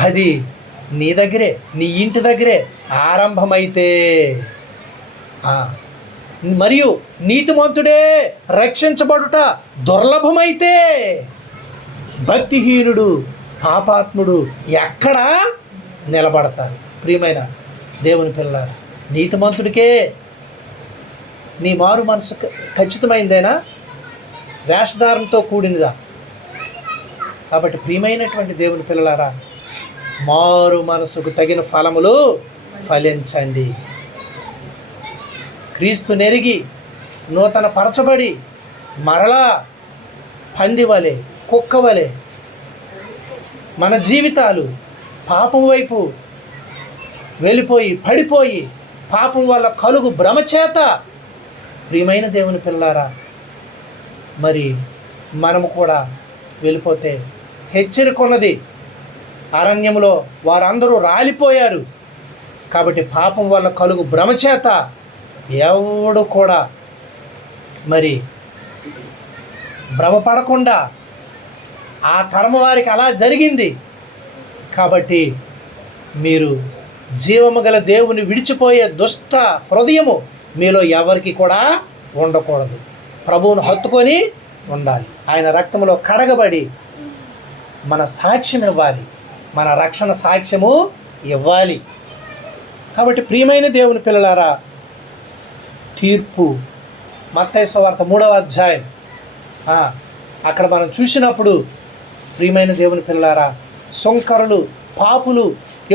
అది నీ దగ్గరే, నీ ఇంటి దగ్గరే ఆరంభమైతే మరియు నీతిమంతుడే రక్షించబడుట దుర్లభమైతే భక్తిహీనుడు పాపాత్ముడు ఎక్కడ నిలబడతారు? ప్రియమైన దేవుని పిల్లలారా, నీతిమంతుడికే నీ మారు మనసు ఖచ్చితమైందేనా? వేషధారణతో కూడినదా? కాబట్టి ప్రియమైనటువంటి దేవుని పిల్లలారా, మారు మనసుకు తగిన ఫలములు ఫలించండి. క్రీస్తు నెరిగి నూతన పరచబడి మరలా పంది వలె కుక్క వలె మన జీవితాలు పాపం వైపు వెళ్ళిపోయి పడిపోయి పాపం వల్ల కలుగు భ్రమచేత ప్రియమైన దేవుని పిల్లారా, మరి మనము కూడా వెళ్ళిపోతే హెచ్చరికొన్నది, అరణ్యములో వారందరూ రాలిపోయారు. కాబట్టి పాపం వల్ల కలుగు భ్రమచేత ఎవడు కూడా మరి భ్రమపడకుండా ఆ తరము వారికి అలా జరిగింది. కాబట్టి మీరు జీవము గల దేవుని విడిచిపోయే దుష్ట హృదయము మీలో ఎవరికి కూడా ఉండకూడదు. ప్రభువును హత్తుకొని ఉండాలి. ఆయన రక్తంలో కడగబడి మన సాక్ష్యం ఇవ్వాలి, మన రక్షణ సాక్ష్యము ఇవ్వాలి. కాబట్టి ప్రియమైన దేవుని పిల్లలారా, తీర్పు మత్తయి సువార్త 3వ అధ్యాయం అక్కడ మనం చూసినప్పుడు ప్రియమైన దేవుని పిల్లలారా, సుంకరులు పాపులు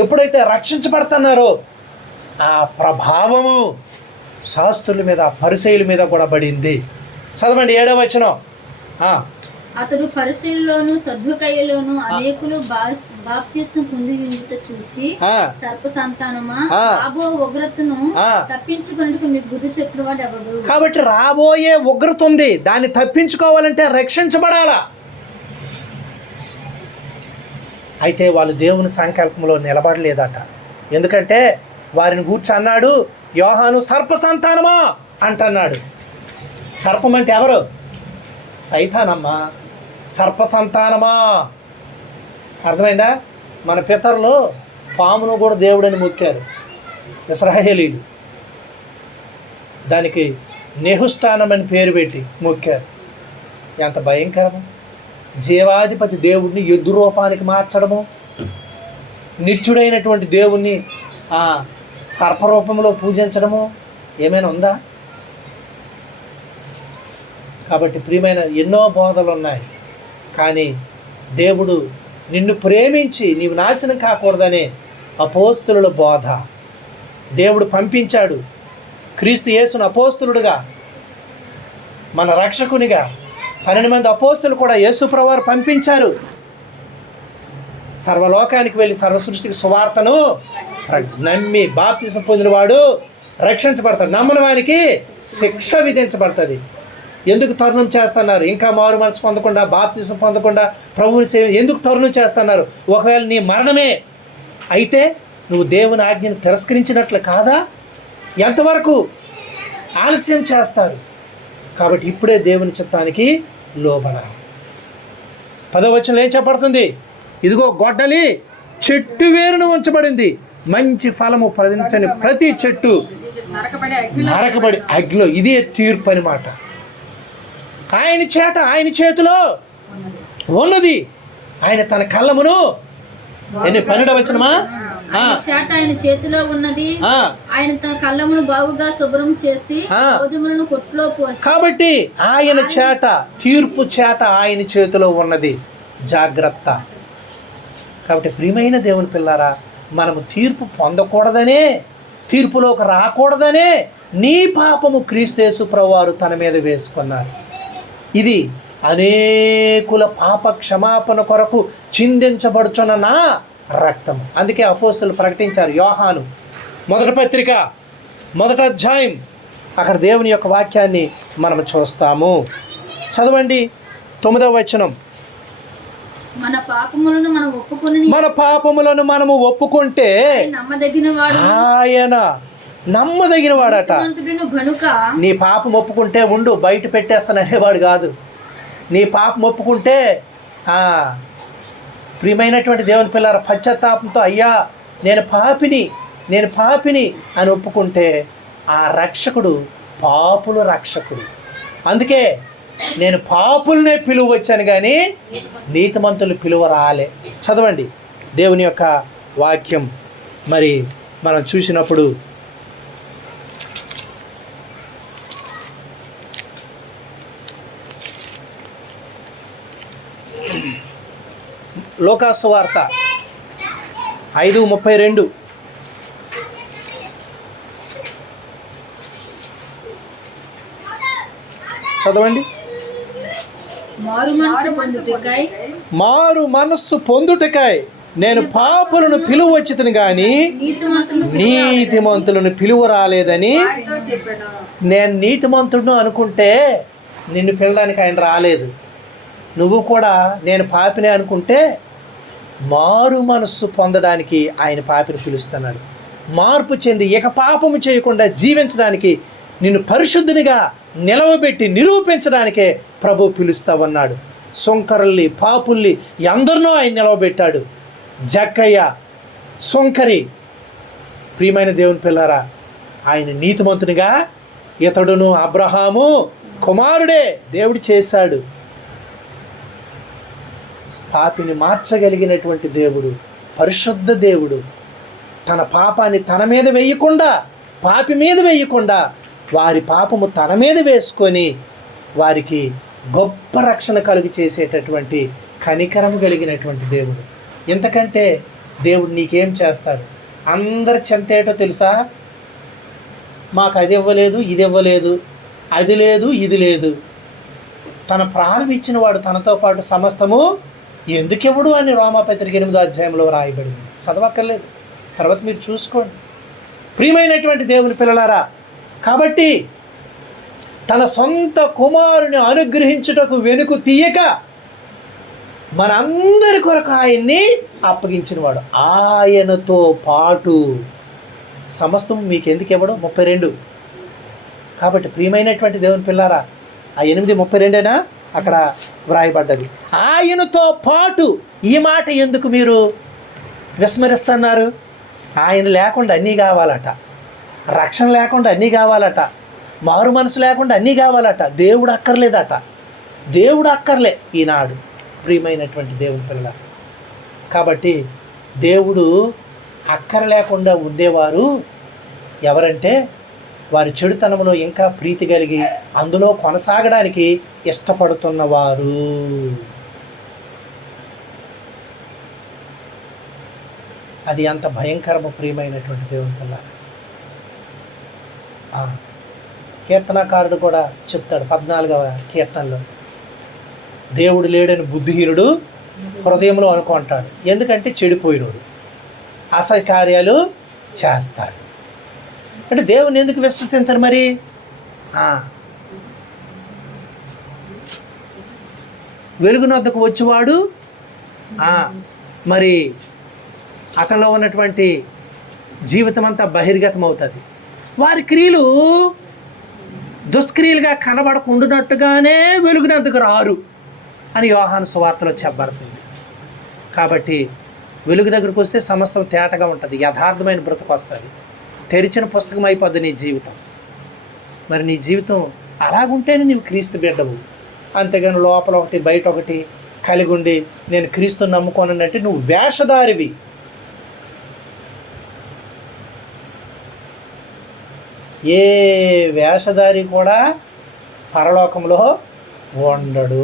ఎప్పుడైతే రక్షించబడుతున్నారో ఆ ప్రభావము శాస్త్రుల మీద పరిసయ్యుల మీద కూడా పడింది. చదవండి 7వ వచనం. అతడు పరిసయ్యుల్లోను సద్దూకయ్యుల్లోను అనేకులు బాప్తిసం పొంది ఉండుట చూచి సర్ప సంతానమా, రాబో ఉగ్రతను తప్పించుకున్నట్టుకు మీకు బుద్ధి చెప్పిన వాడు ఎవడు? కాబట్టి రాబోయే ఉగ్రత ఉంది, దాన్ని తప్పించుకోవాలంటే రక్షించబడాలా. అయితే వాళ్ళు దేవుని సంకల్పంలో నిలబడలేదట. ఎందుకంటే వారిని గూర్చి అన్నాడు యోహాను, సర్ప సంతానమా అంటున్నాడు. సర్పం అంటే ఎవరు? సైతానమ్మా. సర్ప సంతానమా, అర్థమైందా? మన పితరులు పామును కూడా దేవుడని మొక్కారు ఇశ్రాయేలీలు. దానికి నెహుస్థానం అని పేరు పెట్టి మొక్కారు. ఎంత భయంకరము! జీవాధిపతి దేవుడిని ఎద్దు రూపానికి మార్చడము, నిత్యుడైనటువంటి దేవుణ్ణి సర్పరూపంలో పూజించడము ఏమైనా ఉందా? కాబట్టి ప్రియమైన ఎన్నో బోధలు ఉన్నాయి. కానీ దేవుడు నిన్ను ప్రేమించి నీవు నాశనం కాకూడదనే అపోస్తలుల బోధ దేవుడు పంపించాడు. క్రీస్తు యేసును అపోస్తలుడుగా, మన రక్షకునిగా 12 మంది అపోస్తలు కూడా యేసు ప్రభువారు పంపించారు. సర్వలోకానికి వెళ్ళి సర్వసృష్టికి సువార్తను నమ్మి బాప్తిసం పొందినవాడు రక్షించబడతాడు, నమ్మని వానికి శిక్ష విధించబడుతుంది. ఎందుకు తరుణం చేస్తున్నారు? ఇంకా మారు మనసు పొందకుండా, బాప్తిసం పొందకుండా ప్రభువుని సేవ ఎందుకు తరుణం చేస్తున్నారు? ఒకవేళ నీ మరణమే అయితే నువ్వు దేవుని ఆజ్ఞను తిరస్కరించినట్లు కాదా? ఎంతవరకు ఆలస్యం చేస్తారు? కాబట్టి ఇప్పుడే దేవుని చిత్తానికి లోబడాలి. 10వ వచనంలో ఏం చెప్పబడుతుంది? ఇదిగో గొడ్డలి చెట్టు వేరును ఉంచబడింది, మంచి ఫలము ఫలించని ప్రతి చెట్టు నరకబడి అగ్నిలో. ఇదే తీర్పు అనమాట. ఆయన చేతిలో ఉన్నది. ఆయన తన కళ్ళమును 12వ వచనమా? ఆయన చేతిలో ఉన్నది, ఆయన తన కళ్ళమును బాగుగా శుభ్రం చేసి గోధుమలను కొట్టులో పోసి. కాబట్టి ఆయన చేట, తీర్పు చేట ఆయన చేతిలో ఉన్నది. జాగ్రత్త. కాబట్టి ప్రియమైన దేవుని పిల్లారా, మనము తీర్పు పొందకూడదనే, తీర్పులోకి రాకూడదనే నీ పాపము క్రీస్తు యేసు ప్రభువారు తన మీద వేసుకున్నారు. ఇది అనేకుల పాప క్షమాపణ కొరకు చిందించబడుచున్న నా రక్తము. అందుకే అపోస్తలులు ప్రకటించారు. యోహాను 1వ పత్రిక 1వ అధ్యాయం, అక్కడ దేవుని యొక్క వాక్యాన్ని మనం చూస్తాము. చదవండి 9వ వచనం. మన పాపములను మనము ఒప్పుకుంటే ఆయన నమ్మదగిన వాడట. నీ పాపం ఒప్పుకుంటే ఉండు, బయట పెట్టేస్తాననేవాడు కాదు. నీ పాపం ఒప్పుకుంటే ప్రియమైనటువంటి దేవుని పిల్లల పశ్చాత్తాపంతో అయ్యా నేను పాపిని అని ఒప్పుకుంటే ఆ రక్షకుడు పాపుల రక్షకుడు. అందుకే నేను పాపులనే పిలువ వచ్చాను కానీ నీతిమంతులు పిలువ రాలే. చదవండి దేవుని యొక్క వాక్యం. మరి మనం చూసినప్పుడు లోకాసు వార్త 5:32 చదవండి. మారు మనస్సు పొందుటకై నేను పాపులను పిలువ వచ్చితిని గాని నీతిమంతులను పిలువ రాలేదని. నేను నీతిమంతుడు అనుకుంటే నిన్ను పిలవడానికి ఆయన రాలేదు. నువ్వు కూడా నేను పాపినే అనుకుంటే మారు మనస్సు పొందడానికి ఆయన పాపిని పిలుస్తున్నాడు. మార్పు చెంది ఇక పాపము చేయకుండా జీవించడానికి నిన్ను పరిశుద్ధునిగా నిలవబెట్టి నిరూపించడానికే ప్రభు పిలుస్తావన్నాడు. సొంకరుల్ని పాపుల్ని అందరినో ఆయన నిలవబెట్టాడు. జక్కయ్య, సొంకరి, ప్రియమైన దేవుని పిల్లరా, ఆయన నీతిమంతునిగా ఇతడును అబ్రహాము కుమారుడే దేవుడు చేశాడు. పాపిని మార్చగలిగినటువంటి దేవుడు, పరిశుద్ధ దేవుడు. తన పాపాన్ని తన మీద వేయకుండా, పాపి మీద వేయకుండా వారి పాపము తన మీద వేసుకొని వారికి గొప్ప రక్షణ కలుగు చేసేటటువంటి కనికరము కలిగినటువంటి దేవుడు. ఎంతకంటే దేవుడు నీకేం చేస్తాడు? అందరి చెంతేటో తెలుసా? మాకు అది ఇవ్వలేదు, ఇది ఇవ్వలేదు, అది లేదు, ఇది లేదు. తన ప్రాణం ఇచ్చిన వాడు తనతో పాటు సమస్తము ఎందుకివ్వడు అని రోమాపత్రిక 8వ అధ్యాయంలో రాయబడింది. చదవక్కర్లేదు, తర్వాత మీరు చూసుకోండి. ప్రియమైనటువంటి దేవుని పిల్లలారా, కాబట్టి తన సొంత కుమారుని అనుగ్రహించుటకు వెనుక తీయక మనందరి కొరకు ఆయన్ని అప్పగించినవాడు. ఆయనతో పాటు సమస్తం మీకు ఎందుకు ఇవ్వడం? 32. కాబట్టి ప్రియమైనటువంటి దేవుని పిల్లారా, ఆ 8:32 అక్కడ వ్రాయబడ్డది. ఆయనతో పాటు. ఈ మాట ఎందుకు మీరు విస్మరిస్తున్నారు? ఆయన లేకుండా అన్నీ కావాలట, రక్షణ లేకుండా అన్నీ కావాలట, మారు మనసు లేకుండా అన్నీ కావాలట. దేవుడు అక్కర్లేదట. దేవుడు అక్కర్లే ఈనాడు ప్రియమైనటువంటి దేవుని పిల్లల. కాబట్టి దేవుడు అక్కర లేకుండా ఉండేవారు ఎవరంటే వారి చెడుతనంలో ఇంకా ప్రీతి కలిగి అందులో కొనసాగడానికి ఇష్టపడుతున్నవారు. అది అంత భయంకరము ప్రియమైనటువంటి దేవుని పిల్ల. కీర్తనకారుడు కూడా చెప్తాడు 14వ కీర్తనలో, దేవుడు లేడని బుద్ధిహీనుడు హృదయంలో అనుకుంటాడు. ఎందుకంటే చెడిపోయినోడు అసహ్య కార్యాలు చేస్తాడు. అంటే దేవుని ఎందుకు విశ్వసించరు మరి? వెలుగునొద్దకు వచ్చేవాడు మరి అతనిలో ఉన్నటువంటి జీవితం అంతా బహిర్గతం అవుతుంది. వారి క్రియలు దుష్క్రియలుగా కనబడకుండానట్టుగానే వెలుగునొద్దకు రారు అని యోహాను సువార్తలో చెప్పబడుతుంది. కాబట్టి వెలుగు దగ్గరకు వస్తే సమస్తం తేటగా ఉంటుంది, యథార్థమైన బ్రతుకు వస్తుంది, తెరిచిన పుస్తకం అయిపోద్ది నీ జీవితం. మరి నీ జీవితం అలాగుంటేనే నీవు క్రీస్తు బిడ్డవు. అంతేగాని లోపల ఒకటి బయట ఒకటి కలిగి ఉండి నేను క్రీస్తుని నమ్ముకోనంటే నువ్వు వేషధారివి. ఏ వేషధారి కూడా పరలోకంలో ఉండడు.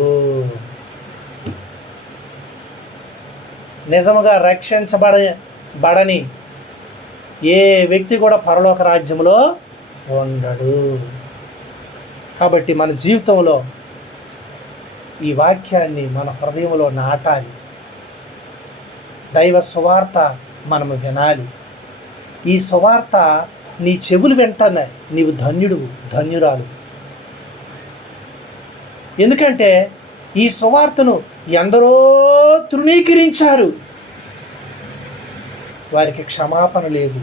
నిజముగా రక్షించబడని ఏ వ్యక్తి కూడా పరలోక రాజ్యంలో ఉండడు. కాబట్టి మన జీవితంలో ఈ వాక్యాన్ని మన హృదయంలో నాటాలి. దైవ సువార్త మనము వినాలి. ఈ సువార్త నీ చెవులు వెంటనే నీవు ధన్యుడు, ధన్యురాలు. ఎందుకంటే ఈ సువార్తను ఎందరో తృణీకరించారు, వారికి క్షమాపణ లేదు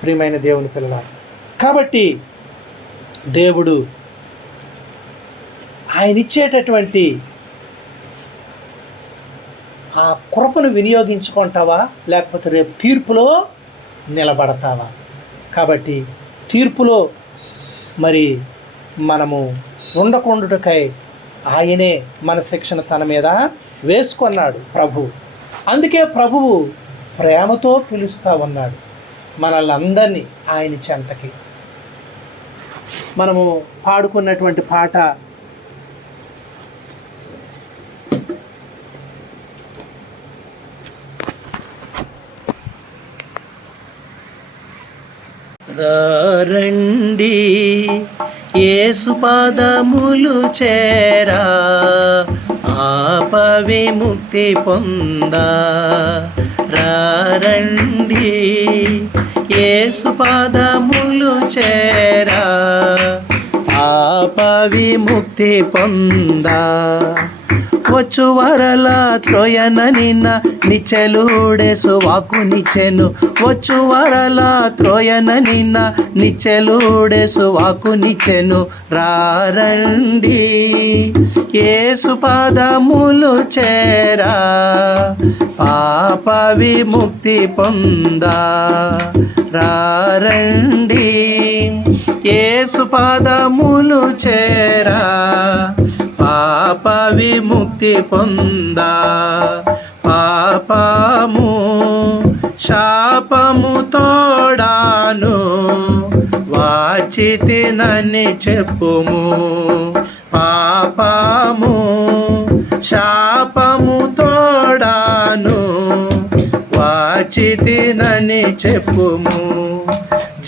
ప్రియమైన దేవుని పిల్లలారా. కాబట్టి దేవుడు ఆయన ఇచ్చేటటువంటి ఆ కృపను వినియోగించుకుంటావా లేకపోతే రేపు తీర్పులో నిలబడతావా? కాబట్టి తీర్పులో మరి మనము ఉండకుండుటకై ఆయనే మన శిక్షణ తన మీద వేసుకున్నాడు ప్రభు. అందుకే ప్రభువు ప్రేమతో పిలుస్తూ ఉన్నాడు మనల్ని అందరినీ ఆయన చెంతకి. మనము పాడుకున్నటువంటి పాట రండి యేసు పాదములు చేరా ఆపవి ముక్తి పొందా. రండి యేసు పాదములు చేరా ఆపవి ముక్తి పొందా. వచ్చు వరల త్రోయననిన నిచ్చెలుడేసు వాకు నిచ్చెను. వచ్చు వరల త్రోయననిన నిచ్చెలుడేసు వాకు నిచ్చెను. రండి యేసు పాదములు చేరా పాప విముక్తి పొందా. రండి యేసు పాదములు చేరా పాప విముక్తి పొందా. పాపము శాపము తోడాను వాచితినని చెప్పుము. పాపము శాపము తోడాను వాచితినని చెప్పుము.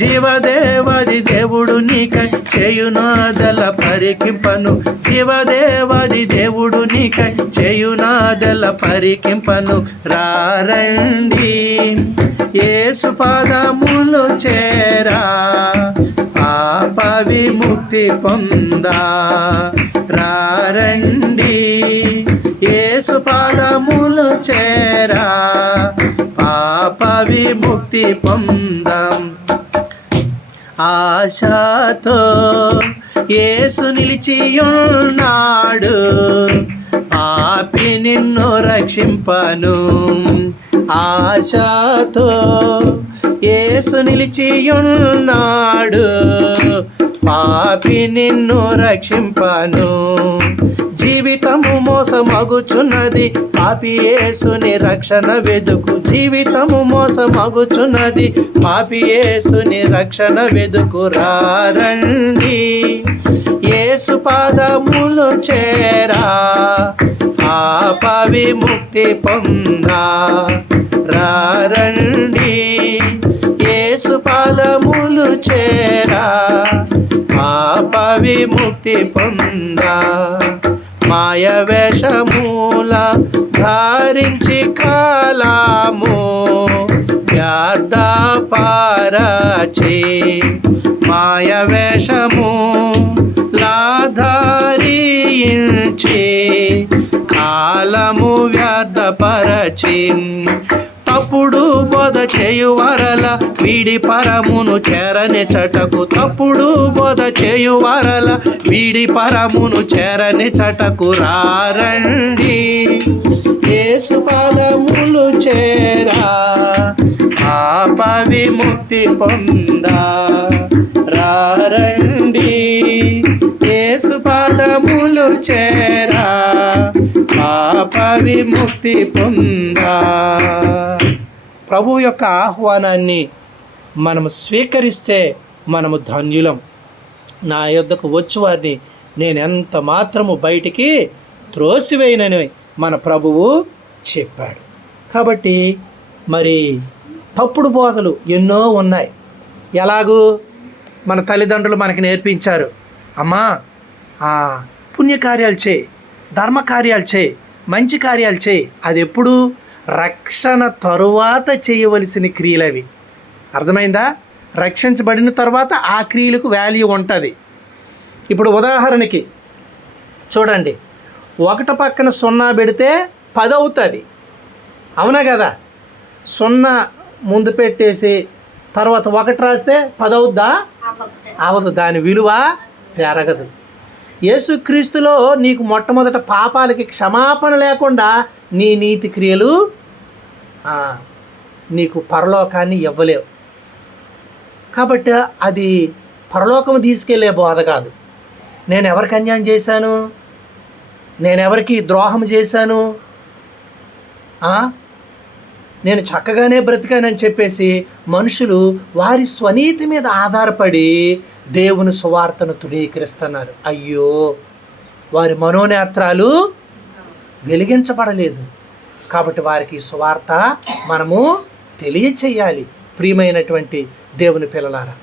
జీవదేవది దేవుడు నీకై చేయునాదల పరికింపను. జీవదేవది దేవుడు నీకై చేయునాదల పరికింపను. రండి యేసు పాదములు చేరా పాప విముక్తి పొందా. రండి యేసు పాదములు చేరా పాప విముక్తి పొందాం. ఆశతో యేసు నిలిచియున్నాడు పాపి నిన్ను రక్షింపను. ఆశతో యేసు నిలిచియున్నాడు పాపి నిన్ను రక్షింపను. జీవితము మోసమగుచున్నది పాపి యేసుని రక్షణ వెదుకు. జీవితము మోసమగుచున్నది పాపి యేసుని రక్షణ వెదుకు. రండి యేసు పాదములు చేరా పాప విముక్తి పొందా. రండి యేసు పాదములు చేరా పాప విముక్తి పొందా. మాయ వేషమూల ధారించి కాలాము వ్యర్థ పారచి. మాయ వేషము లాధారించి కాలము వ్యర్థపరచి. తప్పుడు బోధ చేయువరల వీడి పరమును చేరని చటకు. తప్పుడు బోధ చేయువరల వీడి పరమును చేరని చటకు. రండి యేసు పాదములు చేరా పాప విముక్తి పొందా. రండి యేసు పాదములు చేరా పాప విముక్తి పొందా. ప్రభు యొక్క ఆహ్వానాన్ని మనము స్వీకరిస్తే మనము ధన్యులం. నా యొద్దకు వచ్చి వారిని నేను ఎంత మాత్రము బయటికి త్రోసివేయనని మన ప్రభువు చెప్పాడు. కాబట్టి మరి తప్పుడు బోధలు ఎన్నో ఉన్నాయి. ఎలాగూ మన తల్లిదండ్రులు మనకి నేర్పించారు, అమ్మా పుణ్యకార్యాలు చేయి, ధర్మకార్యాలు చేయి, మంచి కార్యాలు చేయి. అది ఎప్పుడు రక్షణ తరువాత చేయవలసిన క్రియలు అవి. అర్థమైందా? రక్షించబడిన తర్వాత ఆ క్రియలకు వాల్యూ ఉంటుంది. ఇప్పుడు ఉదాహరణకి చూడండి, 1 పక్కన 0 పెడితే 10 అవుతుంది. అవునా కదా? 0 ముందు పెట్టేసి తర్వాత 1 రాస్తే 10 అవుద్దా? అవదు. దాని విలువ పెరగదు. యేసుక్రీస్తులో నీకు మొట్టమొదట పాపాలకి క్షమాపణ లేకుండా నీ నీతి క్రియలు నీకు పరలోకాన్ని ఇవ్వలేవు. కాబట్టి అది పరలోకం తీసుకెళ్లే బోధ కాదు. నేను ఎవరికి అన్యాయం చేశాను, నేను ఎవరికి ద్రోహం చేశాను, నేను చక్కగానే బ్రతికానని చెప్పేసి మనుషులు వారి స్వనీతి మీద ఆధారపడి దేవుని సువార్తను తృణీకరిస్తున్నారు. అయ్యో, వారి మనోనేత్రాలు వెలిగించబడలేదు. కాబట్టి వారికి సువార్త మనము తెలియచేయాలి. ప్రియమైనటువంటి దేవుని పిల్లలారా,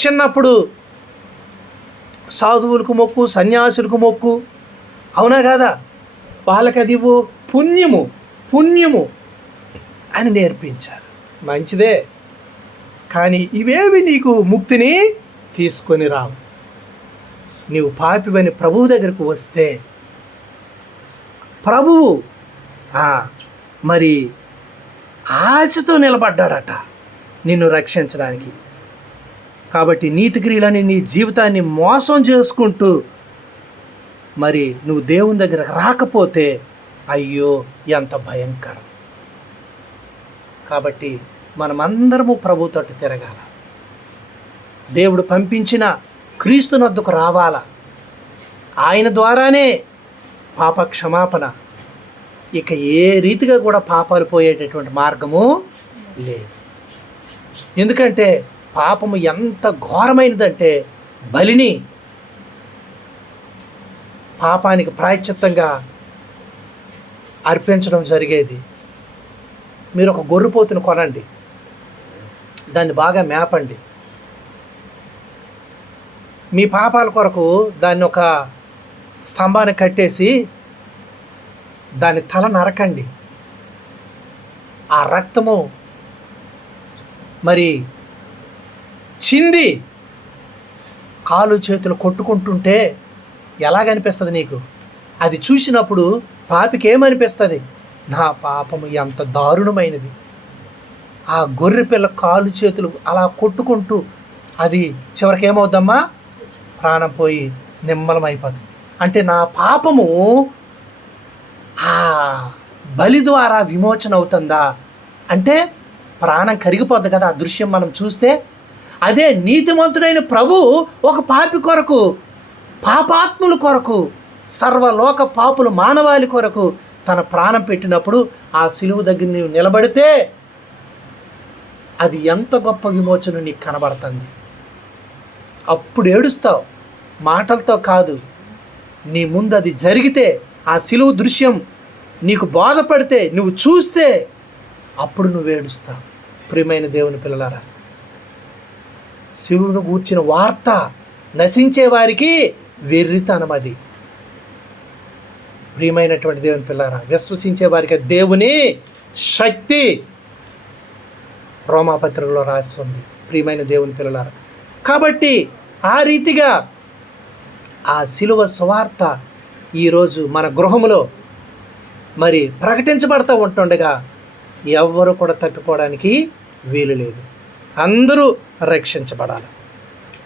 చిన్నప్పుడు సాధువులకు మొక్కు, సన్యాసులకు మొక్కు, అవునా కాదా? వాళ్ళకి అది పుణ్యము అని నేర్పించారు. మంచిదే, కానీ ఇవేవి నీకు ముక్తిని తీసుకొని రావు. నీవు పాపివని ప్రభువు దగ్గరకు వస్తే ప్రభువు మరి ఆశతో నిలబడ్డాడట నిన్ను రక్షించడానికి. కాబట్టి నీతి క్రియలని నీ జీవితాన్ని మోసం చేసుకుంటూ మరి నువ్వు దేవుని దగ్గరకు రాకపోతే అయ్యో ఎంత భయంకరం. కాబట్టి మనమందరము ప్రభువుతో తిరగాల. దేవుడు పంపించిన క్రీస్తునొద్దకు రావాలా. ఆయన ద్వారానే పాప క్షమాపణ. ఇక ఏ రీతిగా కూడా పాపాలు పోయేటటువంటి మార్గము లేదు. ఎందుకంటే పాపము ఎంత ఘోరమైనదంటే బలిని పాపానికి ప్రాయశ్చిత్తంగా అర్పించడం జరిగేది. మీరు ఒక గొర్రెపోతును కొనండి, దాన్ని బాగా మేపండి, మీ పాపాల కొరకు దాన్ని ఒక స్తంభానికి కట్టేసి దాని తల నరకండి. ఆ రక్తము మరి చింది కాలు చేతులు కొట్టుకుంటుంటే ఎలాగనిపిస్తుంది నీకు? అది చూసినప్పుడు పాపికి ఏమనిపిస్తుంది? నా పాపము ఎంత దారుణమైనది. ఆ గొర్రె పిల్ల కాలు చేతులు అలా కొట్టుకుంటూ అది చివరికి ఏమవుద్దమ్మా? ప్రాణం పోయి నిమ్మలమైపోతుంది. అంటే నా పాపము ఆ బలి ద్వారా విమోచన అవుతుందా అంటే ప్రాణం కరిగిపోద్ది కదా. ఆ దృశ్యం మనం చూస్తే అదే నీతిమంతుడైన ప్రభు ఒక పాపి కొరకు, పాపాత్ముల కొరకు, సర్వలోక పాపులు మానవాళి కొరకు తన ప్రాణం పెట్టినప్పుడు ఆ సిలువ దగ్గర నీవు నిలబడితే అది ఎంత గొప్ప విమోచన నీకు కనబడుతుంది. అప్పుడు ఏడుస్తావు, మాటలతో కాదు. నీ ముందు అది జరిగితే, ఆ సిలువ దృశ్యం నీకు బాధపడితే, నువ్వు చూస్తే అప్పుడు నువ్వు ఏడుస్తావు. ప్రియమైన దేవుని పిల్లలారా, సిలువను గూర్చిన వార్త నశించే వారికి వెర్రితనం. అది ప్రియమైనటువంటి దేవుని పిల్లలారా, విశ్వసించే వారికి దేవుని శక్తి రోమాపత్రికలో రాస్తుంది. ప్రియమైన దేవుని పిల్లలారా, కాబట్టి ఆ రీతిగా ఆ సిలువ సువార్త ఈరోజు మన గృహములో మరి ప్రకటించబడుతూ ఉంటుండగా ఎవ్వరూ కూడా తప్పిపోవడానికి వీలు లేదు. అందరూ రక్షించబడాలి.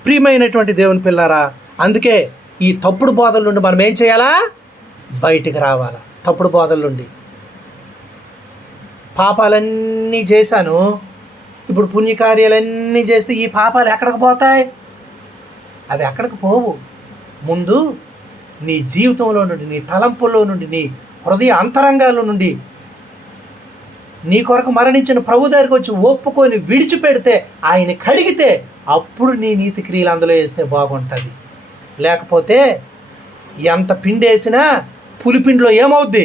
ప్రియమైనటువంటి దేవుని పిల్లారా, అందుకే ఈ తప్పుడు బోధల నుండి మనం ఏం చేయాలా? బయటికి రావాలా. తప్పుడు బోధల నుండి పాపాలన్నీ చేశాను, ఇప్పుడు పుణ్యకార్యాలన్నీ చేస్తే ఈ పాపాలు ఎక్కడికి పోతాయి? అవి ఎక్కడికి పోవు. ముందు నీ జీవితంలో నుండి, నీ తలంపుల్లో నుండి, నీ హృదయ అంతరంగాల్లో నుండి నీ కొరకు మరణించిన ప్రభు దగ్గరికి వచ్చి ఒప్పుకొని విడిచిపెడితే, ఆయన కడిగితే అప్పుడు నీ నీతి క్రియలు అందులో వేస్తే బాగుంటుంది. లేకపోతే ఎంత పిండి వేసినా పులిపిండిలో ఏమవుద్ది?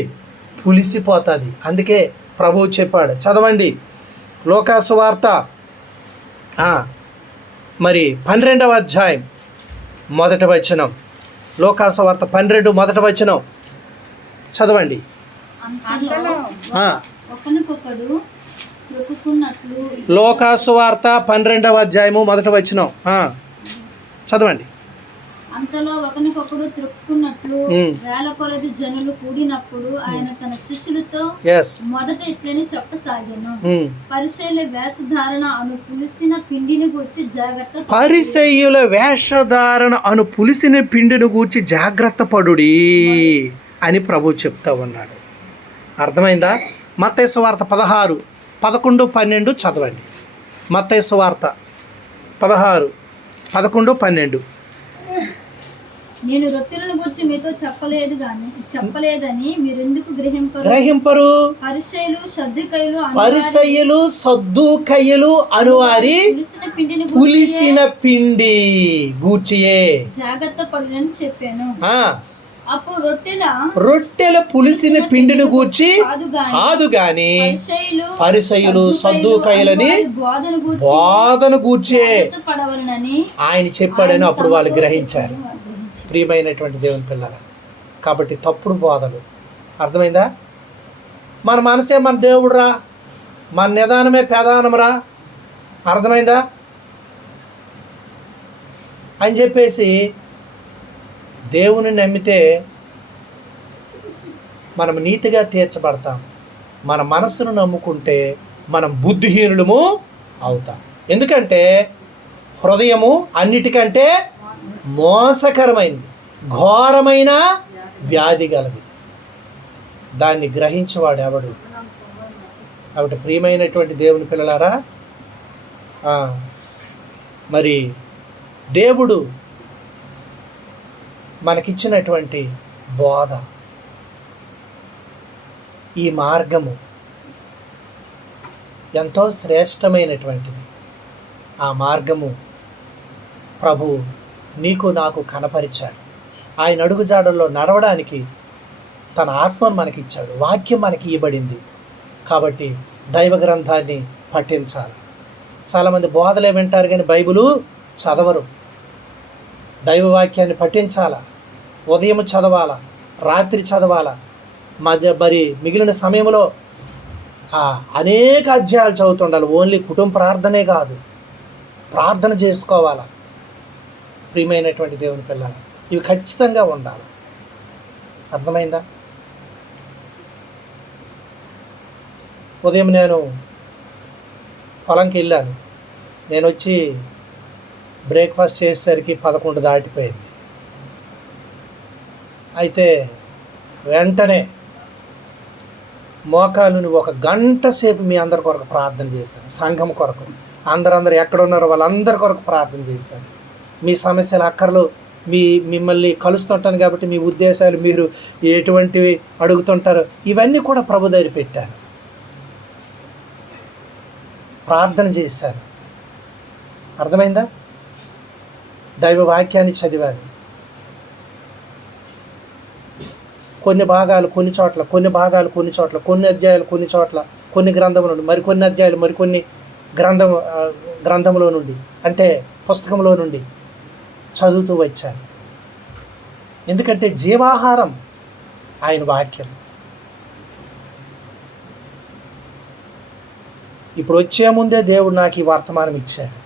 పులిసిపోతుంది. అందుకే ప్రభువు చెప్పాడు, చదవండి లోకాసు వార్త మరి 12వ అధ్యాయం 1వ వచనం. లోకాసు వార్త 12 1వ వచనం చదవండి. లోకాసు వార్త 12వ అధ్యాయము 1వ వచనం చదవండి. అంతలో ఒకరికొకడు త్రొక్కున్నట్లు వేల కొలది జనులు కూడినప్పుడు ఆయన తన శిష్యులతో మొదట ఇట్లని చెప్పసాగాను, పరిసయ్యుల వేషధారణ అను పులిసిన పిండిని గూర్చి జాగ్రత్త. పరిసయ్యుల వేషధారణ అను పులిసిన పిండిని గూర్చి జాగ్రత్త పడుడి అని ప్రభు చెప్తా ఉన్నాడు. అర్థమైందా? మత్తయి సువార్త 16, 11, 12 చదవండి. మత్తయి సువార్త 16, 11, 12. నేను రొట్టెలను గురించి మీతో చెప్పలేదని మీరెందుకు గ్రహింపరు. పరిసయ్యులు సద్దూకయ్యులు అనువారి పులిసిన పిండి గూర్చియే జాగ్రత్త పడునని చెప్పాను. అప్పుడు రొట్టెల పులిసిన పిండిని గూర్చి కాదు గాని పరిసయ్యులు సద్దూకయ్యులని బోధను గూర్చే ఆయన చెప్పాడని అప్పుడు వాళ్ళు గ్రహించారు. ప్రియమైనటువంటి దేవుని పిల్లల, కాబట్టి తప్పుడు బోధలు అర్థమైందా? మన మనసే మన దేవుడురా, మన నిదానమే ప్రధానమురా, అర్థమైందా అని చెప్పేసి దేవుని నమ్మితే మనం నీతిగా తీర్చబడతాం. మన మనస్సును నమ్ముకుంటే మనం బుద్ధిహీనులము అవుతాం. ఎందుకంటే హృదయము అన్నిటికంటే మోసకరమైనది, ఘోరమైన వ్యాధి గలది. దాన్ని గ్రహించేవాడు ఎవడు? కాబట్టి ప్రియమైనటువంటి దేవుని పిల్లలారా, మరి దేవుడు మనకిచ్చినటువంటి బోధ, ఈ మార్గము ఎంతో శ్రేష్టమైనటువంటిది. ఆ మార్గము ప్రభు నీకు నాకు కనపరిచాడు. ఆయన అడుగుజాడల్లో నడవడానికి తన ఆత్మను మనకిచ్చాడు. వాక్యం మనకి ఇవ్వబడింది. కాబట్టి దైవ గ్రంథాన్ని పఠించాలి. చాలామంది బోధలే వింటారు కానీ బైబిలు చదవరు. దైవ వాక్యాన్ని పఠించాలా, ఉదయం చదవాలా, రాత్రి చదవాలా, మరి మిగిలిన సమయంలో అనేక అధ్యాయాలు చదువుతుండాలి. ఓన్లీ కుటుంబ ప్రార్థనే కాదు, ప్రార్థన చేసుకోవాలా. ప్రియమైనటువంటి దేవుని పిల్లలు, ఇవి ఖచ్చితంగా ఉండాలి. అర్థమైందా? ఉదయం నేను పొలంకి వెళ్ళాను. నేను వచ్చి బ్రేక్ఫాస్ట్ చేసేసరికి 11 దాటిపోయింది. అయితే వెంటనే మోకాలుని 1 గంట సేపు మీ అందరి కొరకు ప్రార్థన చేశాను. సంఘం కొరకు అందరూ ఎక్కడున్నారో వాళ్ళందరి కొరకు ప్రార్థన చేశాను. మీ సమస్యలు అక్కర్లు మిమ్మల్ని కలుస్తుంటాను కాబట్టి మీ ఉద్దేశాలు మీరు ఎటువంటివి అడుగుతుంటారో ఇవన్నీ కూడా ప్రభు దగ్గర పెట్టాను. ప్రార్థన చేశాను. అర్థమైందా? దైవ వాక్యాన్ని చదివాను. కొన్ని భాగాలు కొన్ని చోట్ల, కొన్ని భాగాలు కొన్ని చోట్ల, కొన్ని అధ్యాయాలు కొన్ని చోట్ల, కొన్ని గ్రంథముల నుండి, మరికొన్ని అధ్యాయాలు మరికొన్ని గ్రంథంలో నుండి, అంటే పుస్తకంలో నుండి చదువుతూ వచ్చాను. ఎందుకంటే జీవాహారం ఆయన వాక్యం. ఇప్పుడు వచ్చే ముందే దేవుడు నాకు ఈ వర్తమానం ఇచ్చాడు.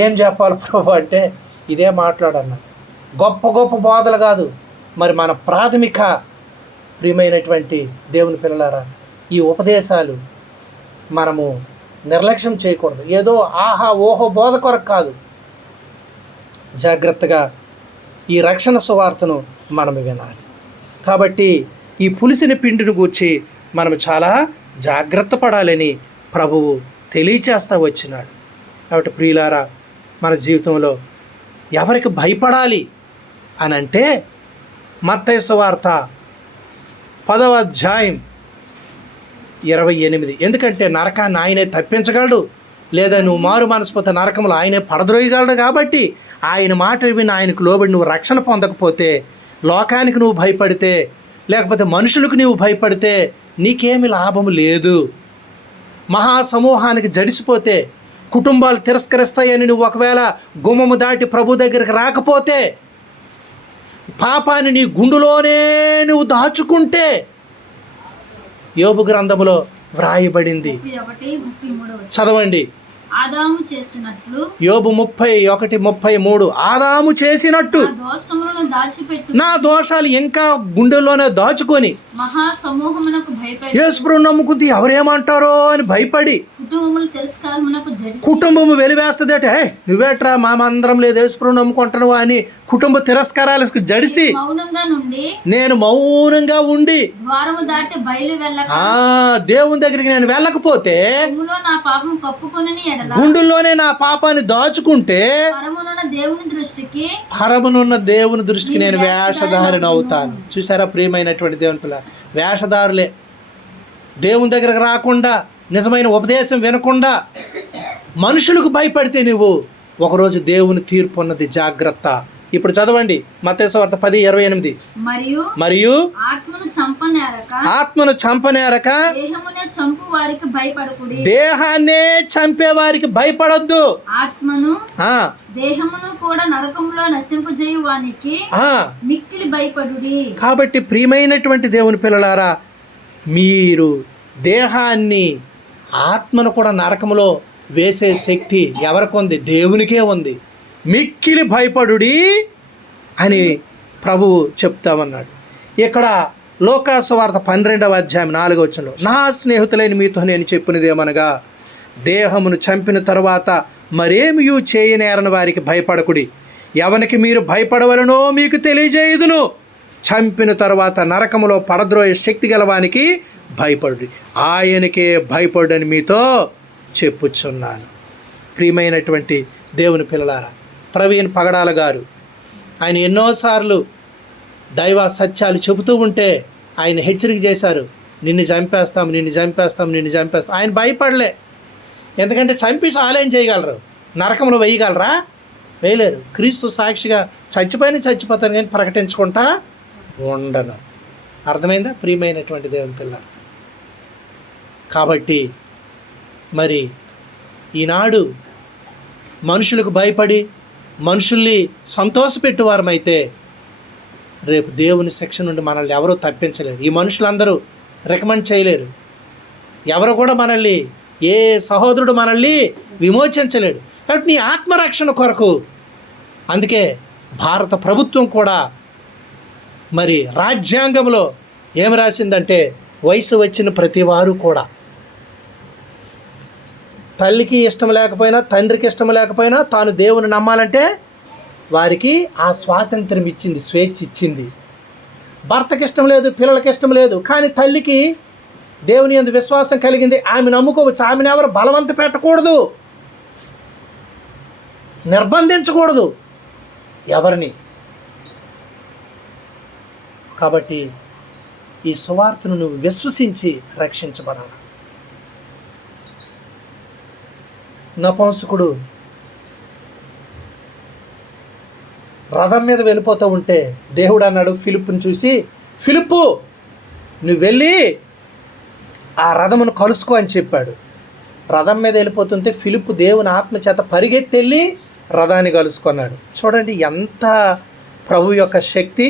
ఏం చెప్పాలి ప్రభు అంటే ఇదే మాట్లాడన్నా. గొప్ప గొప్ప బోధలు కాదు, మరి మన ప్రాథమిక ప్రియమైనటువంటి దేవుని పిల్లలారా, ఈ ఉపదేశాలు మనము నిర్లక్ష్యం చేయకూడదు. ఏదో ఆహా ఓహో బోధ కొరకు కాదు. జాగ్రత్తగా ఈ రక్షణ సువార్తను మనం వినాలి. కాబట్టి ఈ పులిసిన పిండిని గూర్చి మనం చాలా జాగ్రత్త పడాలని ప్రభువు తెలియచేస్తూ వచ్చినాడు. కాబట్టి ప్రియులారా, మన జీవితంలో ఎవరికి భయపడాలి అని అంటే మత్తయి సువార్త 10వ అధ్యాయం 28. ఎందుకంటే నరకాన్ని ఆయనే తప్పించగలడు, లేదా నువ్వు మారు మనసుపోతే నరకంలో ఆయనే పడద్రోయగలడు. కాబట్టి ఆయన మాట విని ఆయనకు లోబడి నువ్వు రక్షణ పొందకపోతే, లోకానికి నువ్వు భయపడితే, లేకపోతే మనుషులకు నువ్వు భయపడితే నీకేమి లాభం లేదు. మహాసమూహానికి జడిసిపోతే, కుటుంబాలు తిరస్కరిస్తాయని నువ్వు ఒకవేళ గుమ్మము దాటి ప్రభు దగ్గరికి రాకపోతే, పాపాన్ని నీ గుండులోనే నువ్వు దాచుకుంటే, యోబు గ్రంథములో వ్రాయబడింది. చదవండి. ఆదాము చేసినట్లు, యోబు 31:33, ఆదాము చేసినట్టు నా దోషాలు ఇంకా గుండెల్లోనే దాచుకొని మహాసమూహమునకు భయపడి, యేసుప్రభువును నమ్ముకుంది ఎవరేమంటారో అని భయపడి కుటుంబములు తిరస్కారమునకు జడిసి కుటుంబము వెలివేస్తుంది అంటే నువ్వేట్రా అందరం లేదు యేసుప్రభువు నమ్ముకుంటున్నావా అని కుటుంబ తిరస్కారాలకు జడిసి మౌనంగా నుండి నేను మౌనంగా ఉండి ద్వారము దాటి బయలు వెళ్ళక దేవుని దగ్గరికి నేను వెళ్ళకపోతే గుమ్ములో నా పాపం కప్పుకొని ఎడల గుండెల్లోనే నా పాపాన్ని దాచుకుంటే పరమునున్న దేవుని దృష్టికి నేను వేషధారిని అవుతాను. చూసారా ప్రియమైనటువంటి దేవుని పిల్ల, వేషధారులే. దేవుని దగ్గరకు రాకుండా నిజమైన ఉపదేశం వినకుండా మనుషులకు భయపడితే నువ్వు ఒకరోజు దేవుని తీర్పు ఉన్నది, జాగ్రత్త. ఇప్పుడు చదవండి మత్తయి సువార్త 10:28. మరియు ఆత్మను చంపనేరక దేహాన్నే చంపే వారికి భయపడొద్దు. దేహమును కూడా నరకంలో నశింపజేయువానికి మిక్కిలి భయపడుడి. కాబట్టి ప్రియమైనటువంటి దేవుని పిల్లలారా, మీరు దేహాన్ని ఆత్మను కూడా నరకములో వేసే శక్తి ఎవరికి ఉంది? దేవునికే ఉంది. మిక్కిలి భయపడుడి అని ప్రభువు చెప్తామన్నాడు. ఇక్కడ లోకాసు వార్త 12:4 నా స్నేహితులైన మీతో నేను చెప్పినదేమనగా, దేహమును చంపిన తరువాత మరేమియూ చేయనేరని వారికి భయపడకుడి. ఎవరికి మీరు భయపడవలనో మీకు తెలియజేయుదును. చంపిన తరువాత నరకములో పడద్రోయే శక్తి గలవానికి భయపడుడి. ఆయనకే భయపడని మీతో చెప్పుచున్నాను. ప్రియమైనటువంటి దేవుని పిల్లలారా, ప్రవీణ్ పగడాల గారు ఆయన ఎన్నోసార్లు దైవ సత్యాలు చెబుతూ ఉంటే ఆయన హెచ్చరిక చేశారు, నిన్ను చంపేస్తాం. ఆయన భయపడలే. ఎందుకంటే చంపి ఆలయం చేయగలరు, నరకంలో వేయగలరా? వేయలేరు. క్రీస్తు సాక్షిగా చచ్చిపోతాను కానీ ప్రకటించుకుంటా ఉండను. అర్థమైందా ప్రియమైనటువంటి దేవుని పిల్ల? కాబట్టి మరి ఈనాడు మనుషులకు భయపడి మనుషుల్ని సంతోషపెట్టువారమైతే రేపు దేవుని శిక్ష నుండి మనల్ని ఎవరూ తప్పించలేరు. ఈ మనుషులందరూ రికమెండ్ చేయలేరు. ఎవరు కూడా మనల్ని, ఏ సహోదరుడు మనల్ని విమోచించలేడు. కాబట్టి నీ ఆత్మరక్షణ కొరకు అందుకే భారత ప్రభుత్వం కూడా మరి రాజ్యాంగంలో ఏమి రాసిందంటే, వయసు వచ్చిన ప్రతి వారు కూడా తల్లికి ఇష్టం లేకపోయినా తండ్రికి ఇష్టం లేకపోయినా తాను దేవుని నమ్మాలంటే వారికి ఆ స్వాతంత్రం ఇచ్చింది, స్వేచ్ఛ ఇచ్చింది. భర్తకి ఇష్టం లేదు, పిల్లలకి ఇష్టం లేదు, కానీ తల్లికి దేవుని యందు విశ్వాసం కలిగింది, ఆమె నమ్ముకోవచ్చు. ఆమెను ఎవరు బలవంత పెట్టకూడదు, నిర్బంధించకూడదు ఎవరిని. కాబట్టి ఈ సువార్తను నువ్వు విశ్వసించి రక్షించబడాలి. నపుంసకుడు రథం మీద వెళ్ళిపోతూ ఉంటే దేవుడు అన్నాడు ఫిలిప్పుని చూసి, ఫిలిప్పు నువ్వు వెళ్ళి ఆ రథమును కలుసుకో అని చెప్పాడు. రథం మీద వెళ్ళిపోతుంటే ఫిలిప్పు దేవుని ఆత్మ చేత పరిగెత్తి వెళ్ళి రథాన్ని కలుసుకున్నాడు. చూడండి ఎంత ప్రభు యొక్క శక్తి.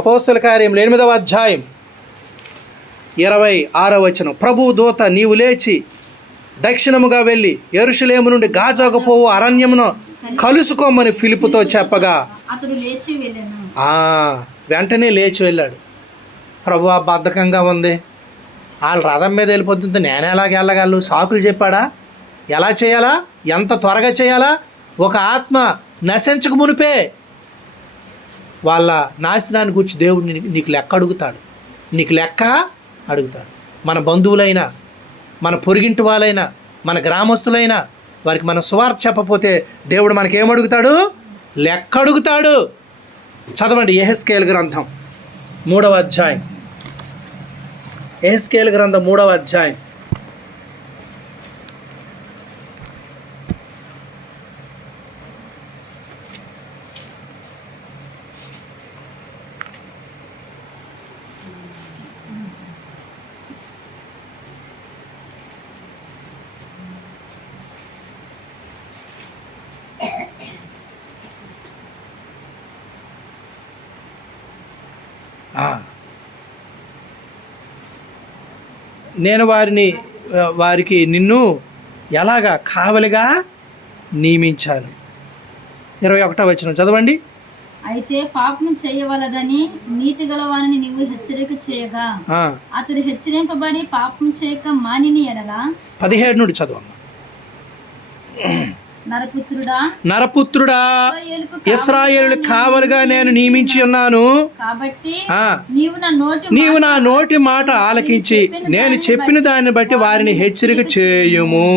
అపోస్తల కార్యం 8:26 ప్రభువు దూత నీవు లేచి దక్షిణముగా వెళ్ళి యెరూషలేము నుండి గాజాకు పోవు అరణ్యమును కలుసుకోమని ఫిలిప్పుతో చెప్పగా వెంటనే లేచి వెళ్ళాడు. ప్రభువా బద్ధకంగా ఉంది, వాళ్ళు రథం మీద వెళ్ళిపోతుంటే నేను ఎలాగ వెళ్ళగలను? సాకులు చెప్పాడా? ఎలా చేయాలా? ఎంత త్వరగా చేయాలా? ఒక ఆత్మ నశించక మునిపే వాళ్ళ నాశనాన్ని గురించి దేవుడు నీకు లెక్క అడుగుతాడు. మన బంధువులైనా, మన పొరిగింటి వాళ్ళైనా, మన గ్రామస్తులైనా వారికి మన సువార్త చెప్పపోతే దేవుడు మనకేమడుగుతాడు? లెక్క అడుగుతాడు. చదవండి యెహెజ్కేలు గ్రంథం 3వ అధ్యాయం. యెహెజ్కేలు గ్రంథం 3వ అధ్యాయం. నేను వారికి నిన్ను ఎలాగా కావలిగా నియమించాను. 21వ వచనం చదవండి. అయితే పాపం చేయవలదని నీతి గలవాని నీవు హెచ్చరిక చేయగా అతడు హెచ్చరింపబడి పాపం చేయక మానిని ఎడల 17 నుండి చదవమ్మా. నరపుత్రుడా ఇశ్రాయేలు కావలిగా నేను నియమించి ఉన్నాను కాబట్టి నీవు నా నోటి మాట ఆలకించి నేను చెప్పిన దాన్ని బట్టి వారిని హెచ్చరిక చేయుము.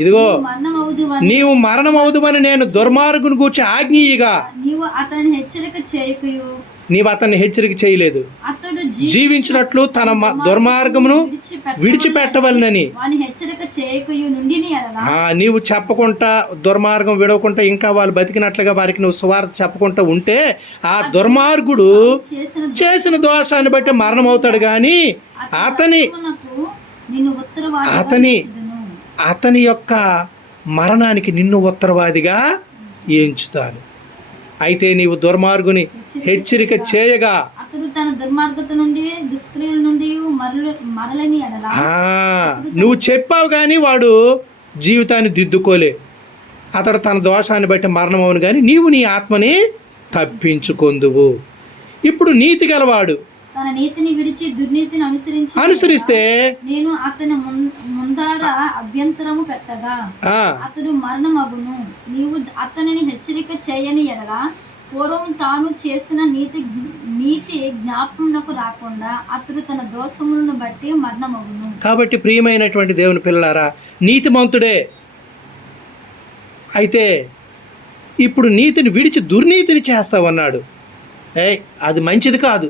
ఇదిగో నీవు మరణమవుదువని నేను దుర్మార్గుని గూర్చి ఆజ్ఞయిగా నీవు అతన్ని హెచ్చరిక చేయలేదు. జీవించినట్లు తన దుర్మార్గమును విడిచిపెట్టవలనని నీవు చెప్పకుండా దుర్మార్గం విడవకుండా ఇంకా వాళ్ళు బతికినట్లుగా వారికి నువ్వు సువార్త చెప్పకుండా ఉంటే ఆ దుర్మార్గుడు చేసిన దోషాన్ని బట్టి మరణం అవుతాడు. కానీ అతని యొక్క మరణానికి నిన్ను ఉత్తరవాదిగా ఎంచుతాను. అయితే నీవు దుర్మార్గుని హెచ్చరిక చేయగా నువ్వు చెప్పావు కానీ వాడు జీవితాన్ని దిద్దుకోలే, అతడు తన దోషాన్ని బట్టి మరణం అవును, కానీ నీవు నీ ఆత్మని తప్పించుకొందువు. ఇప్పుడు నీతి గలవాడు తన నీతిని విడిచి దుర్నీతిని అనుసరిస్తే నేను అతని ముందార అభ్యంతరము పెట్టగా అతడు మరణమగును. నీవు అతనిని హెచ్చరిక చేయని ఎడల పూర్వం తాను చేసిన నీతి జ్ఞాపకమునకు రాకుండా అతడు తన దోషములను బట్టి మరణమగును. కాబట్టి ప్రియమైనటువంటి దేవుని పిల్లలారా, నీతిమంతుడే అయితే ఇప్పుడు నీతిని విడిచి దుర్నీతిని చేస్తావన్నాడు. అది మంచిది కాదు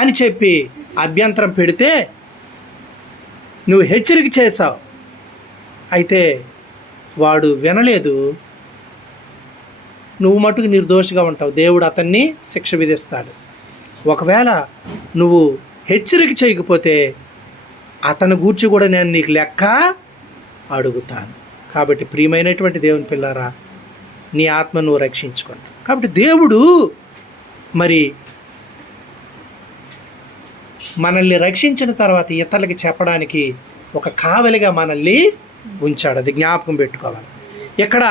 అని చెప్పి అభ్యంతరం పెడితే నువ్వు హెచ్చరిక చేశావు, అయితే వాడు వినలేదు. నువ్వు మటుకు నిర్దోషిగా ఉంటావు, దేవుడు అతన్ని శిక్ష విధిస్తాడు. ఒకవేళ నువ్వు హెచ్చరిక చేయకపోతే అతని గూర్చి కూడా నేను నీకు లెక్క అడుగుతాను. కాబట్టి ప్రియమైనటువంటి దేవుని పిల్లారా, నీ ఆత్మ నువ్వు రక్షించుకోండి. కాబట్టి దేవుడు మరి మనల్ని రక్షించిన తర్వాత ఇతరులకి చెప్పడానికి ఒక కావలిగా మనల్ని ఉంచాడు. అది జ్ఞాపకం పెట్టుకోవాలి. ఇక్కడ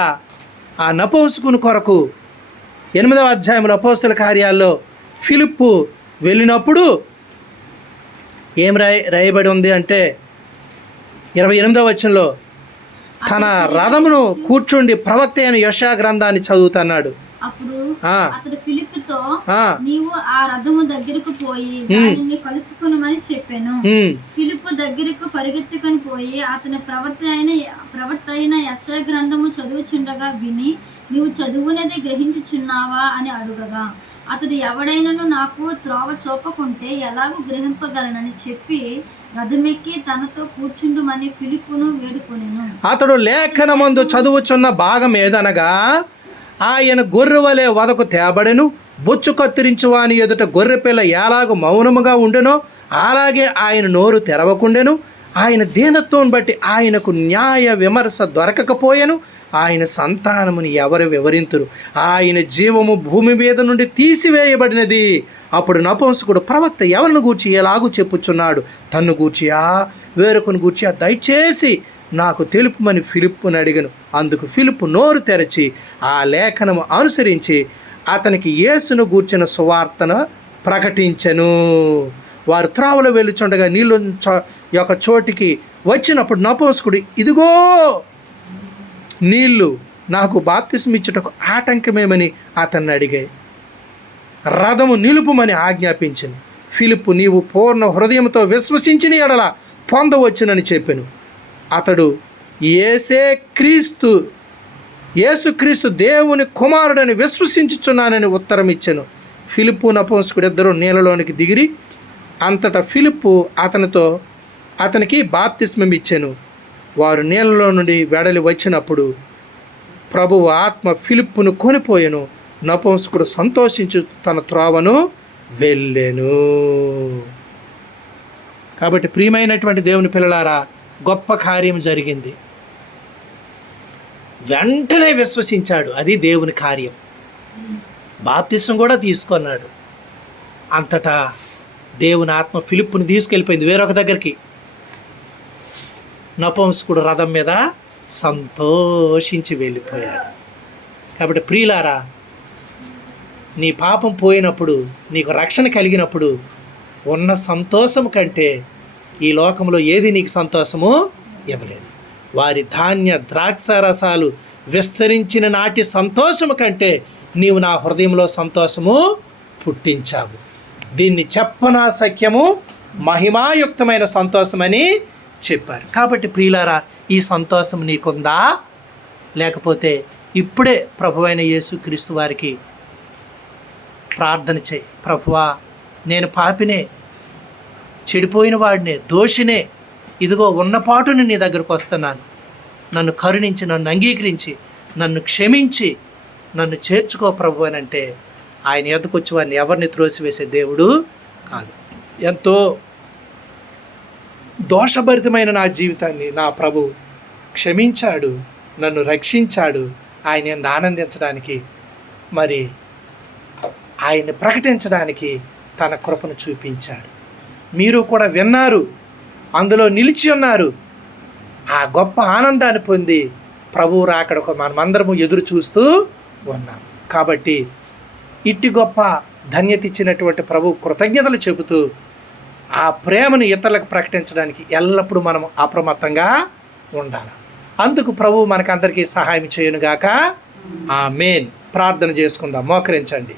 ఆ నపుంసకుని కొరకు 8వ అధ్యాయంలో అపోస్తల కార్యాల్లో ఫిలిప్పు వెళ్ళినప్పుడు ఏం రాయబడి ఉంది అంటే 28వ వచనంలో తన రథమును కూర్చుండి ప్రవక్త అయిన యెషయా గ్రంథాన్ని చదువుతున్నాడు. అప్పుడు అతడు ఫిలిప్పుతో నీవు ఆ రథము దగ్గరకు పోయి దానిని కలుసుకునమని చెప్పాను. ఫిలిప్పు దగ్గరకు పరిగెత్తుకొని పోయి అతని ప్రవక్త అయిన యెషయా గ్రంథము చదువుచుండగా విని నీవు చదువునది గ్రహించుచున్నావా అని అడుగగా అతడు ఎవడైనను నాకు త్రోవ చూపకుంటే ఎలాగూ గ్రహింపగలనని చెప్పి రథమెక్కి తనతో కూర్చుండుమని ఫిలిప్పును వేడుకొనెను. అతడు లేఖనమందు చదువుచున్న భాగం ఏదనగా ఆయన గొర్రె వలె వదకు తేబడెను, బొచ్చు కత్తిరించు వాని ఎదుట గొర్రెపిల్ల ఎలాగూ మౌనముగా ఉండెనో అలాగే ఆయన నోరు తెరవకుండెను. ఆయన దీనత్వం బట్టి ఆయనకు న్యాయ విమర్శ దొరకకపోయెను. ఆయన సంతానముని ఎవరు వివరింతురు? ఆయన జీవము భూమి మీద నుండి తీసివేయబడినది. అప్పుడు నపుంసకుడు ప్రవక్త ఎవరిని గూర్చి ఎలాగూ చెప్పుచున్నాడు? తన్ను గూర్చియా వేరొకని గూర్చియా? దయచేసి నాకు తెలుపుమని ఫిలిప్పుని అడిగను. అందుకు ఫిలిప్పు నోరు తెరచి ఆ లేఖనము అనుసరించి అతనికి యేసును గూర్చిన సువార్తను ప్రకటించెను. వారు త్రోవలో వెళ్ళుచుండగా నీళ్ళు యొక్క చోటికి వచ్చినప్పుడు నపుంసకుడు, ఇదిగో నీళ్ళు, నాకు బాప్తిసం ఇచ్చుటకు ఆటంకమేమని అతన్ని అడిగాయి. రథము నిలుపుమని ఆజ్ఞాపించింది. ఫిలిప్పు, నీవు పూర్ణ హృదయంతో విశ్వసించిన ఎడల పొందవచ్చునని చెప్పాను. అతడు యేసుక్రీస్తు దేవుని కుమారుడని విశ్వసించుచున్నానని ఉత్తరం ఇచ్చాను. ఫిలిప్పు నపుంసకుడు ఇద్దరు నీళ్ళలోనికి దిగిరి అంతటా ఫిలిప్పు అతనికి బాప్తిస్మం ఇచ్చాను. వారు నీళ్ళలో నుండి వెడలి వచ్చినప్పుడు ప్రభువు ఆత్మ ఫిలిప్పును కొనిపోయెను. నపుంసకుడు సంతోషించు తన త్రోవను వెళ్ళెను. కాబట్టి ప్రియమైనటువంటి దేవుని పిల్లలారా, గొప్ప కార్యం జరిగింది. వెంటనే విశ్వసించాడు. అది దేవుని కార్యం. బాప్తిసం కూడా తీసుకున్నాడు. అంతటా దేవుని ఆత్మ ఫిలిప్పుని తీసుకెళ్ళిపోయింది వేరొక దగ్గరికి. నపుంసకుడు రథం మీద సంతోషించి వెళ్ళిపోయాడు. కాబట్టి ప్రియులారా, నీ పాపం పోయినప్పుడు, నీకు రక్షణ కలిగినప్పుడు ఉన్న సంతోషం కంటే ఈ లోకంలో ఏది నీకు సంతోషము ఇవ్వలేదు. వారి ధాన్య ద్రాక్షారసాలు విస్తరించిన నాటి సంతోషము కంటే నీవు నా హృదయంలో సంతోషము పుట్టించావు. దీన్ని చెప్పనా సఖ్యము మహిమాయుక్తమైన సంతోషమని చెప్పారు. కాబట్టి ప్రియులారా, ఈ సంతోషం నీకుందా? లేకపోతే ఇప్పుడే ప్రభువైన యేసుక్రీస్తు వారికి ప్రార్థన చేయి. ప్రభువా, నేను పాపినే, చెడిపోయిన వాడినే, దోషినే, ఇదిగో ఉన్నపాటుని నీ దగ్గరకు వస్తున్నాను. నన్ను కరుణించి, నన్ను అంగీకరించి, నన్ను క్షమించి, నన్ను చేర్చుకో ప్రభు అని అంటే ఆయన ఎద్దకు వచ్చి వారిని ఎవరిని త్రోసివేసే దేవుడు కాదు. ఎంతో దోషభరితమైన నా జీవితాన్ని నా ప్రభు క్షమించాడు, నన్ను రక్షించాడు. ఆయన ఆనందించడానికి, మరి ఆయన్ని ప్రకటించడానికి తన కృపను చూపించాడు. మీరు కూడా విన్నారు, అందులో నిలిచి ఉన్నారు. ఆ గొప్ప ఆనందాన్ని పొంది ప్రభువు రాకడకు మనమందరము ఎదురు చూస్తూ ఉన్నాం. కాబట్టి ఇట్టి గొప్ప ధన్యత ఇచ్చినటువంటి ప్రభు కృతజ్ఞతలు చెబుతూ ఆ ప్రేమను ఇతరులకు ప్రకటించడానికి ఎల్లప్పుడూ మనం అప్రమత్తంగా ఉండాలి. అందుకు ప్రభు మనకందరికీ సహాయం చేయనుగాక. ఆమేన్. ప్రార్థన చేసుకుందాం. మోకరించండి.